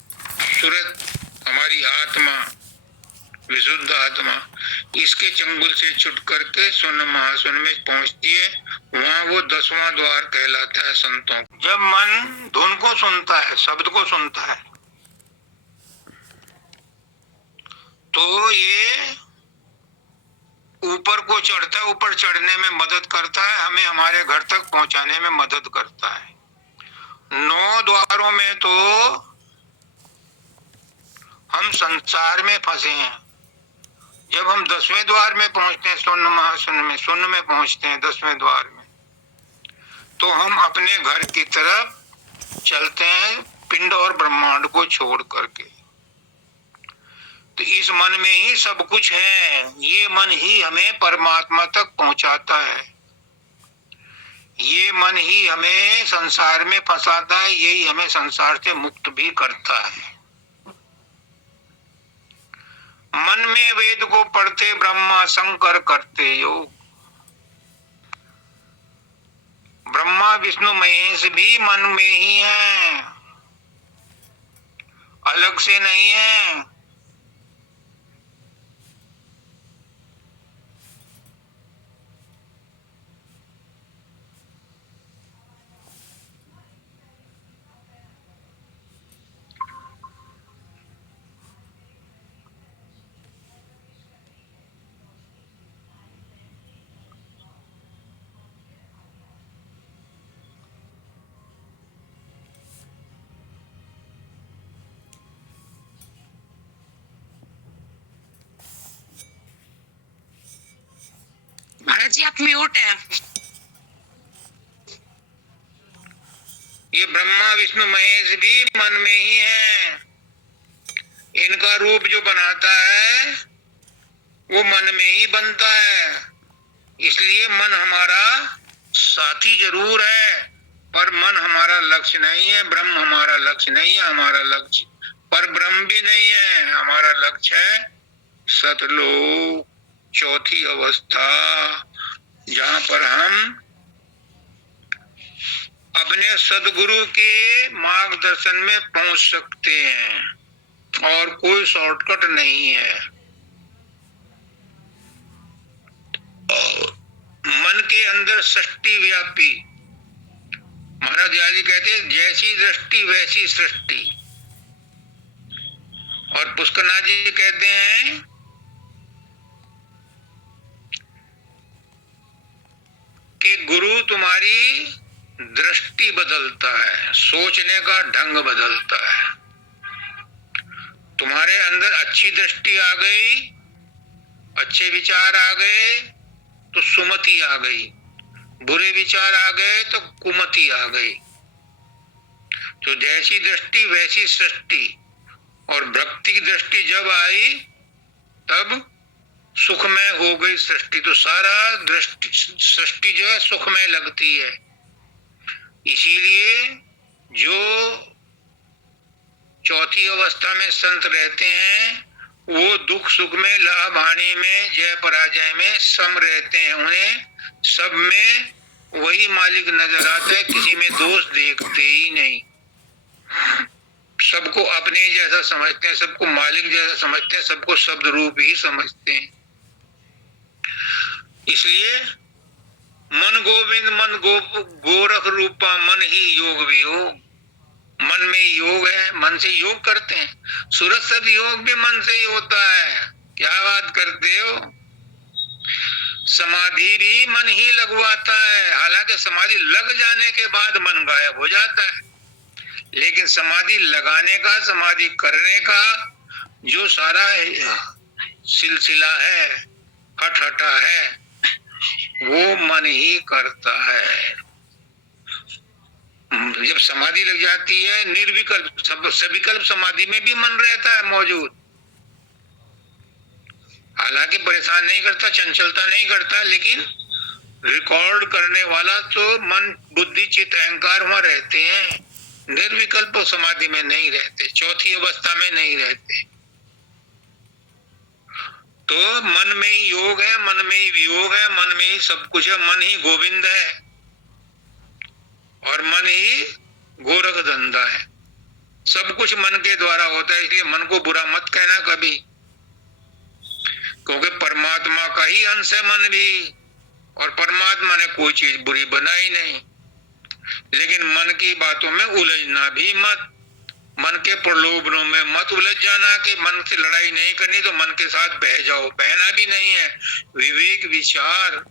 सूरत, हमारी आत्मा, विशुद्ध आत्मा, इसके चंगुल से छुट करके स्वर्ण महासन में पहुंचती है। वहां वो 10वां द्वार कहलाता है संतों। जब मन धुन को सुनता है, शब्द को सुनता है, तो ये ऊपर को चढ़ता है, ऊपर चढ़ने में मदद करता है, हमें हमारे घर तक पहुंचाने में मदद करता है। 9 द्वारों में तो हम हम संसार में फंसे हैं। जब हम 10वें द्वार में पहुंचते हैं, शून्य महाशून्य में, शून्य में पहुंचते हैं 10वें द्वार में, तो हम अपने घर की तरफ चलते हैं, पिंड और ब्रह्मांड को छोड़ करके। तो इस मन में ही सब कुछ है। ये मन ही हमें परमात्मा तक पहुंचाता है। ये मन ही हमें संसार में फंसाता है, यही हमें संसार से मुक्त भी करता है। मन में वेद को पढ़ते ब्रह्मा शंकर करते योग। ब्रह्मा विष्णु महेश भी मन में ही हैं, अलग से नहीं है। महाराज जी आप म्यूट हैं। ये ब्रह्मा विष्णु महेश भी मन में ही हैं। इनका रूप जो बनाता है वो मन में ही बनता है। इसलिए मन हमारा साथी जरूर है, पर मन हमारा लक्ष्य नहीं है। ब्रह्म हमारा लक्ष्य नहीं है। हमारा लक्ष्य पर ब्रह्म भी नहीं है। हमारा लक्ष्य है सतलोक, चौथी अवस्था, जहां पर हम अपने सदगुरु के मार्गदर्शन में पहुंच सकते हैं और कोई शॉर्टकट नहीं है। मन के अंदर सृष्टि व्यापी, महाराज जी कहते हैं जैसी दृष्टि वैसी सृष्टि। और पुष्करनाथ जी कहते हैं कि गुरु तुम्हारी दृष्टि बदलता है, सोचने का ढंग बदलता है। तुम्हारे अंदर अच्छी दृष्टि आ गई, अच्छे विचार आ गए तो सुमति आ गई, बुरे विचार आ गए तो कुमति आ गई। तो जैसी दृष्टि वैसी सृष्टि। और भक्ति की दृष्टि जब आई तब सुखमय हो गई सृष्टि। तो सारा दृष्टि सृष्टि जो है सुखमय लगती है। इसीलिए जो चौथी अवस्था में संत रहते हैं वो दुख सुख में, लाभ हानि में, जय पराजय में सम रहते हैं। उन्हें सब में वही मालिक नजर आता है, किसी में दोष देखते ही नहीं। सबको अपने जैसा समझते हैं, सबको मालिक जैसा समझते हैं, सबको शब्द रूप ही समझते हैं। इसलिए मन गोविंद मन गोरख रूपा मन ही योग वियोग। मन में योग है, मन से योग करते हैं। सूरज सब योग भी मन से ही होता है। क्या बात करते हो। समाधि भी मन ही लगवाता है। हालांकि समाधि लग जाने के बाद मन गायब हो जाता है, लेकिन समाधि लगाने का, समाधि करने का जो सारा सिलसिला है, हठहटा है, वो मन ही करता है। जब समाधि लग जाती है, निर्विकल्प सविकल्प समाधि में भी मन रहता है मौजूद। हालांकि परेशान नहीं करता, चंचलता नहीं करता, लेकिन रिकॉर्ड करने वाला तो मन, बुद्धि, चित्त, अहंकार वहां रहते हैं। निर्विकल्प समाधि में नहीं रहते, चौथी अवस्था में नहीं रहते। तो मन में ही योग है, मन में ही वियोग है, मन में ही सब कुछ है। मन ही गोविंद है और मन ही गोरख धंधा है। सब कुछ मन के द्वारा होता है। इसलिए मन को बुरा मत कहना कभी, क्योंकि परमात्मा का ही अंश है मन भी, और परमात्मा ने कोई चीज बुरी बनाई नहीं। लेकिन मन की बातों में उलझना भी मत, मन के प्रलोभनों में मत उलझ जाना कि मन से लड़ाई नहीं करनी तो मन के साथ बह जाओ। बहना भी नहीं है। विवेक विचार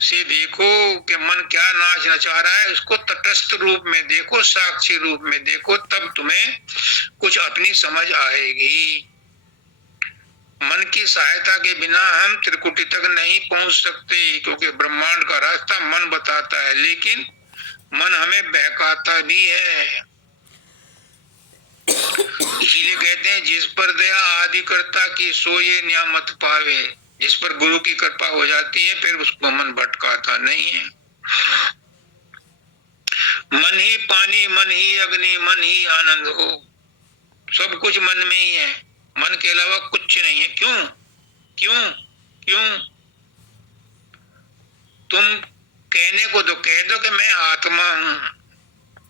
से देखो कि मन क्या नाचना चाह रहा है, उसको तटस्थ रूप में देखो, साक्षी रूप में देखो, तब तुम्हें कुछ अपनी समझ आएगी। मन की सहायता के बिना हम त्रिकुटी तक नहीं पहुंच सकते, क्योंकि ब्रह्मांड का रास्ता मन बताता है, लेकिन मन हमें बहकाता भी है। इसीलिए कहते हैं जिस पर दया आदि करता की सो ये नियामत पावे। जिस पर गुरु की कृपा हो जाती है फिर उसको मन भटकाता नहीं है। मन ही पानी, मन ही अग्नि, मन ही आनंद हो। सब कुछ मन में ही है, मन के अलावा कुछ नहीं है। क्यों क्यों क्यों? तुम कहने को तो कह दो कि मैं आत्मा हूं,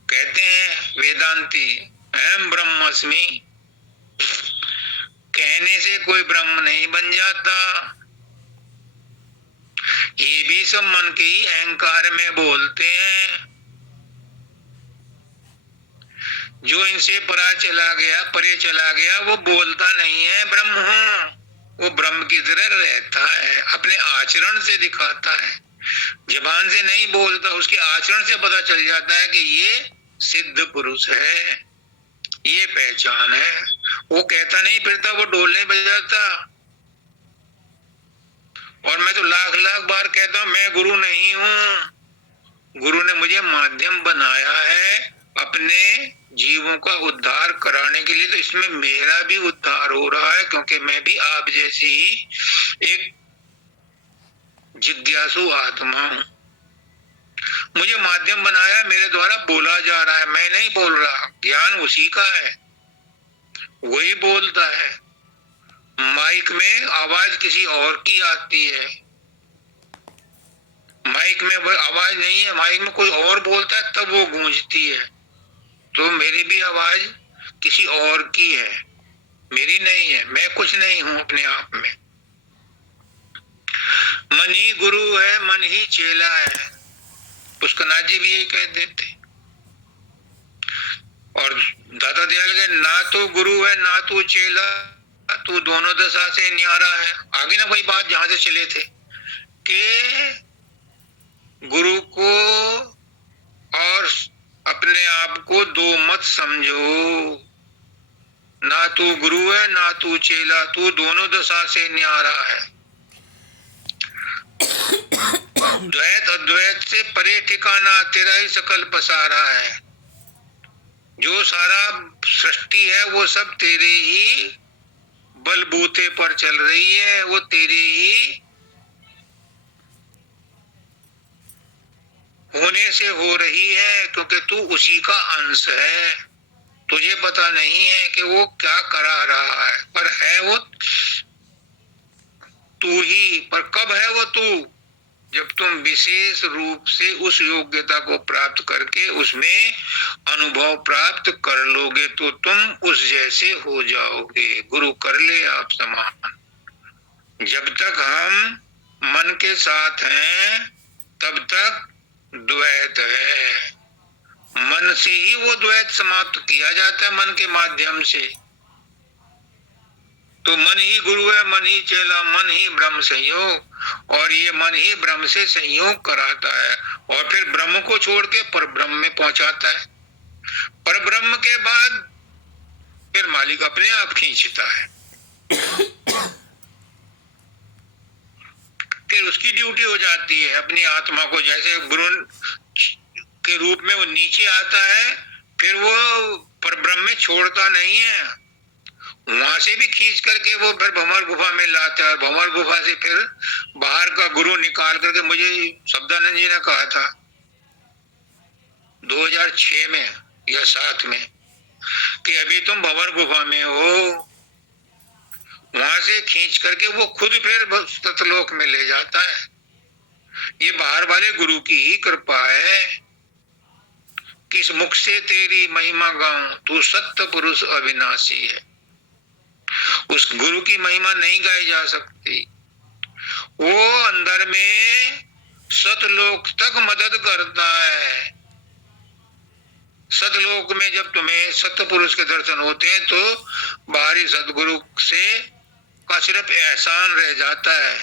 कहते हैं वेदांती अहम ब्रह्मास्मि। कहने से कोई ब्रह्म नहीं बन जाता। ये भी सब मन के ही अहंकार में बोलते हैं। जो इनसे परे चला गया वो बोलता नहीं है ब्रह्म हूं, वो ब्रह्म की तरह रहता है, अपने आचरण से दिखाता है। जबान से नहीं बोलता, उसके आचरण से पता चल जाता है कि ये सिद्ध पुरुष है, ये पहचान है। वो कहता नहीं फिरता, वो ढोल नहीं बजाता। और मैं तो लाख लाख बार कहता हूं मैं गुरु नहीं हूं, गुरु ने मुझे माध्यम बनाया है अपने जीवों का उद्धार कराने के लिए। तो इसमें मेरा भी उद्धार हो रहा है, क्योंकि मैं भी आप जैसी ही एक जिज्ञासु आत्मा हूं। मुझे माध्यम बनाया, मेरे द्वारा बोला जा रहा है, मैं नहीं बोल रहा। ज्ञान उसी का है, वही बोलता है। माइक में आवाज किसी और की आती है, माइक में वो आवाज नहीं है, माइक में कोई और बोलता है तब वो गूंजती है। तो मेरी भी आवाज किसी और की है, मेरी नहीं है। मैं कुछ नहीं हूं अपने आप में। मन ही गुरु है, मन ही चेला है, पुष्कनाथ जी भी यही कह देते। और दादा दयाल के ना तो गुरु है ना तो चेला, तू दोनों दशा से न्यारा है। आगे ना वही बात जहां से चले थे कि गुरु को और अपने आप को दो मत समझो। ना तू गुरु है ना तू चेला, तू दोनों दशा से न्यारा है। द्वैत अद्वैत से परे ठिकाना तेरा ही सकल पसारा है। जो सारा सृष्टि है वो सब तेरे ही बलबूते पर चल रही है, वो तेरे ही होने से हो रही है, क्योंकि तू उसी का अंश है। तुझे पता नहीं है कि वो क्या करा रहा है, पर है वो तू ही। पर कब है वो तू? जब तुम विशेष रूप से उस योग्यता को प्राप्त करके उसमें अनुभव प्राप्त कर लोगे तो तुम उस जैसे हो जाओगे। गुरु कर ले आप समान। जब तक हम मन के साथ हैं तब तक द्वैत है। मन से ही वो द्वैत समाप्त किया जाता है, मन के माध्यम से। तो मन ही गुरु है, मन ही चेला, मन ही ब्रह्म संयोग। और ये मन ही ब्रह्म से संयोग कराता है और फिर ब्रह्म को छोड़ के पर ब्रह्म में पहुंचाता है। पर ब्रह्म के बाद फिर मालिक अपने आप खींचता है। फिर उसकी ड्यूटी हो जाती है अपनी आत्मा को, जैसे गुरु के रूप में वो नीचे आता है, फिर वो पर ब्रह्म में छोड़ता नहीं है, वहां से भी खींच करके वो फिर भंवर गुफा में लाता है। भंवर गुफा से फिर बाहर का गुरु निकाल करके, मुझे शब्दानंद जी ने कहा था 2006 में या 7 में कि अभी तुम भंवर गुफा में हो। वहां से खींच करके वो खुद फिर सतलोक में ले जाता है। ये बाहर वाले गुरु की ही कृपा है। किस मुख से तेरी महिमा गाऊं, तू सत्य पुरुष अविनाशी है। उस गुरु की महिमा नहीं गाई जा सकती। वो अंदर में सतलोक तक मदद करता है। सतलोक में जब तुम्हें सत्य पुरुष के दर्शन होते हैं तो बाहरी सतगुरु से का सिर्फ एहसान रह जाता है।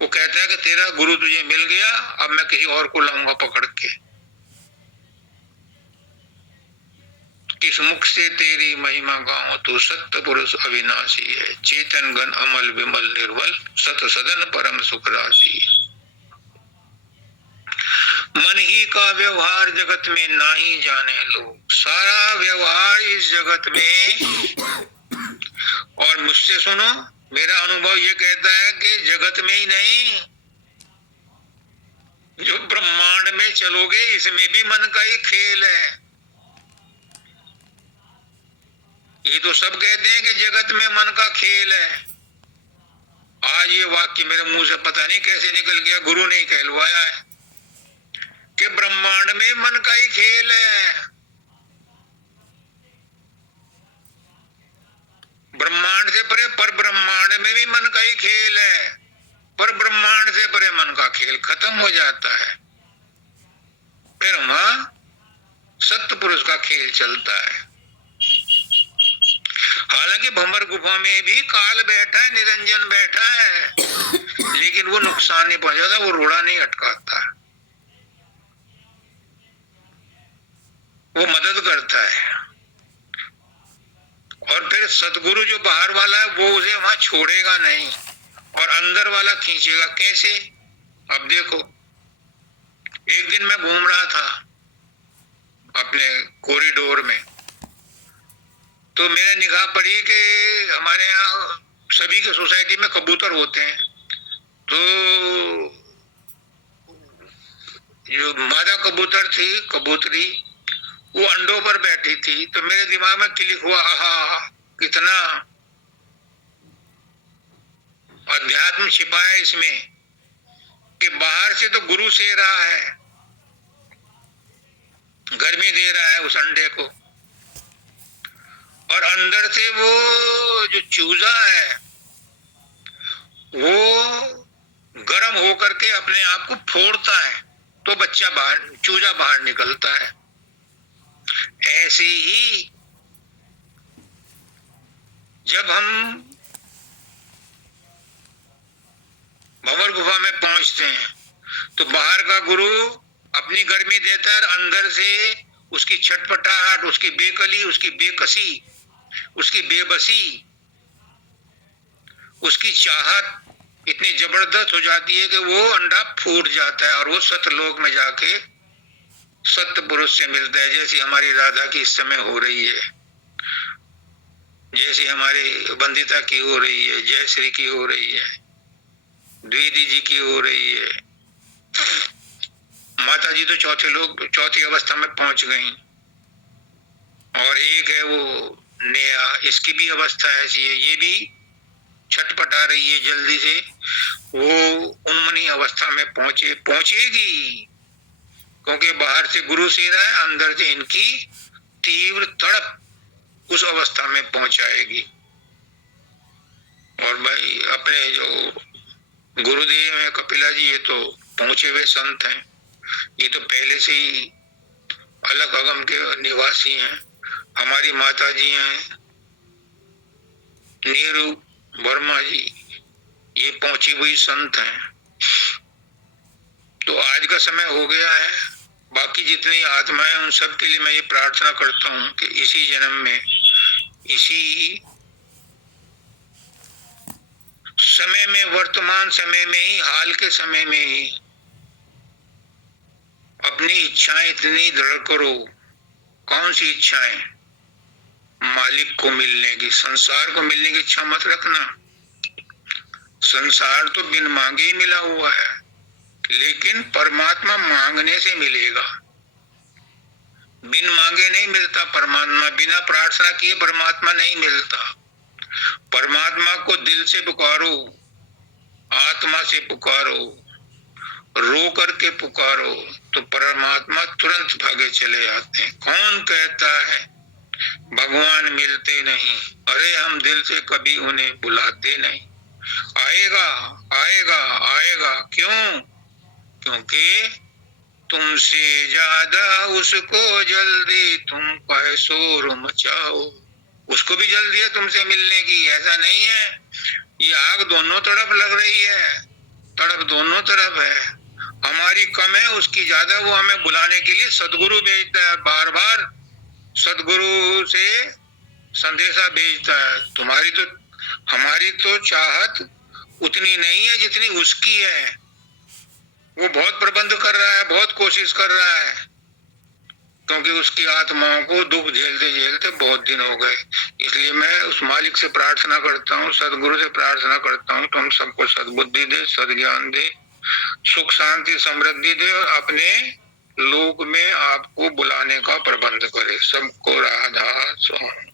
वो कहता है कि तेरा गुरु तुझे मिल गया, अब मैं किसी और को लाऊंगा पकड़ के। किस मुख से तेरी महिमा गाऊं, तू सत्य पुरुष अविनाशी है। चेतन गण अमल विमल निर्मल, सत सदन परम सुख राशि है। मन ही का व्यवहार जगत में नाही जाने लोग। सारा व्यवहार इस जगत में, और मुझसे सुनो, मेरा अनुभव ये कहता है कि जगत में ही नहीं, जो ब्रह्मांड में चलोगे इसमें भी मन का ही खेल है। ये तो सब कहते हैं कि जगत में मन का खेल है। आज ये वाक्य मेरे मुंह से पता नहीं कैसे निकल गया, गुरु ने कहलवाया है कि ब्रह्मांड में मन का ही खेल है। ब्रह्मांड से परे पर ब्रह्मांड में भी मन का ही खेल है। पर ब्रह्मांड से परे मन का खेल खत्म हो जाता है, फिर वहां सत्य पुरुष का खेल चलता है। हालांकि भंवर गुफा में भी काल बैठा है, निरंजन बैठा है, लेकिन वो नुकसान नहीं पहुंचाता, वो रोड़ा नहीं अटकाता, वो मदद करता है। और फिर सतगुरु जो बाहर वाला है वो उसे वहां छोड़ेगा नहीं, और अंदर वाला खींचेगा। कैसे? अब देखो, एक दिन मैं घूम रहा था अपने कॉरिडोर में, तो मेरे निगाह पड़ी कि हमारे यहाँ सभी के सोसाइटी में कबूतर होते हैं। तो जो मादा कबूतर थी, कबूतरी, वो अंडों पर बैठी थी। तो मेरे दिमाग में क्लिक हुआ, आहा कितना अध्यात्म छिपा है इसमें, कि बाहर से तो गुरु से रहा है, गर्मी दे रहा है उस अंडे को, और अंदर से वो जो चूजा है वो गर्म होकर के अपने आप को फोड़ता है, तो बच्चा बाहर, चूजा बाहर निकलता है। ऐसे ही जब हम भंवर गुफा में पहुंचते हैं तो बाहर का गुरु अपनी गर्मी देता है, अंदर से उसकी छटपटाहट, उसकी बेकली, उसकी बेकसी, उसकी बेबसी, उसकी चाहत इतनी जबरदस्त हो जाती है कि वो अंडा फूट जाता है और वो सतलोक में जाके सत्य पुरुष से मिलता है। जैसी हमारी राधा की इस समय हो रही है, जैसी हमारी वंदिता की हो रही है, जयश्री की हो रही है, द्विदी जी की हो रही है। माता जी तो चौथी अवस्था में पहुंच गई, और एक है वो नेहा, इसकी भी अवस्था ऐसी है, ये भी छटपटा रही है जल्दी से वो उन्मनी अवस्था में पहुंचेगी, क्योंकि बाहर से गुरु से रहा है, अंदर से इनकी तीव्र तड़प उस अवस्था में पहुंचाएगी। और भाई अपने जो गुरुदेव है कपिला जी, ये तो पहुंचे हुए संत हैं, ये तो पहले से ही अलग अगम के निवासी हैं। हमारी माता जी हैं नीरू वर्मा जी, ये पहुंची हुई संत हैं। तो आज का समय हो गया है, बाकी जितनी आत्माएं उन सब के लिए मैं ये प्रार्थना करता हूं कि इसी जन्म में, इसी समय में, वर्तमान समय में ही, हाल के समय में ही अपनी इच्छाएं इतनी दृढ़ करो। कौन सी इच्छाएं? मालिक को मिलने की, संसार को मिलने की इच्छा मत रखना। संसार तो बिन मांगे ही मिला हुआ है, लेकिन परमात्मा मांगने से मिलेगा। बिन मांगे नहीं मिलता परमात्मा, बिना प्रार्थना किए परमात्मा नहीं मिलता। परमात्मा को दिल से पुकारो, आत्मा से पुकारो, रो करके पुकारो, तो परमात्मा तुरंत भागे चले आते हैं। कौन कहता है भगवान मिलते नहीं? अरे हम दिल से कभी उन्हें बुलाते नहीं। आएगा आएगा आएगा, क्यों? क्योंकि तुमसे ज्यादा उसको जल्दी तुम कहे शोर मचाओ। उसको भी जल्दी है तुमसे मिलने की, ऐसा नहीं है। ये आग दोनों तरफ लग रही है, तड़प दोनों तरफ है। हमारी कम है, उसकी ज्यादा। वो हमें बुलाने के लिए सदगुरु भेजता है बार बार सदगुरु से संदेशा भेजता है। हमारी तो चाहत उतनी नहीं है जितनी उसकी है। वो बहुत प्रबंध कर रहा है, बहुत कोशिश कर रहा है, क्योंकि उसकी आत्माओं को दुख झेलते झेलते बहुत दिन हो गए। इसलिए मैं उस मालिक से प्रार्थना करता हूँ, सदगुरु से प्रार्थना करता हूँ, तुम सबको सद्बुद्धि दे, सद्ज्ञान दे, सुख शांति समृद्धि दे और अपने लोक में आपको बुलाने का प्रबंध करे। सबको राधा स्वामी।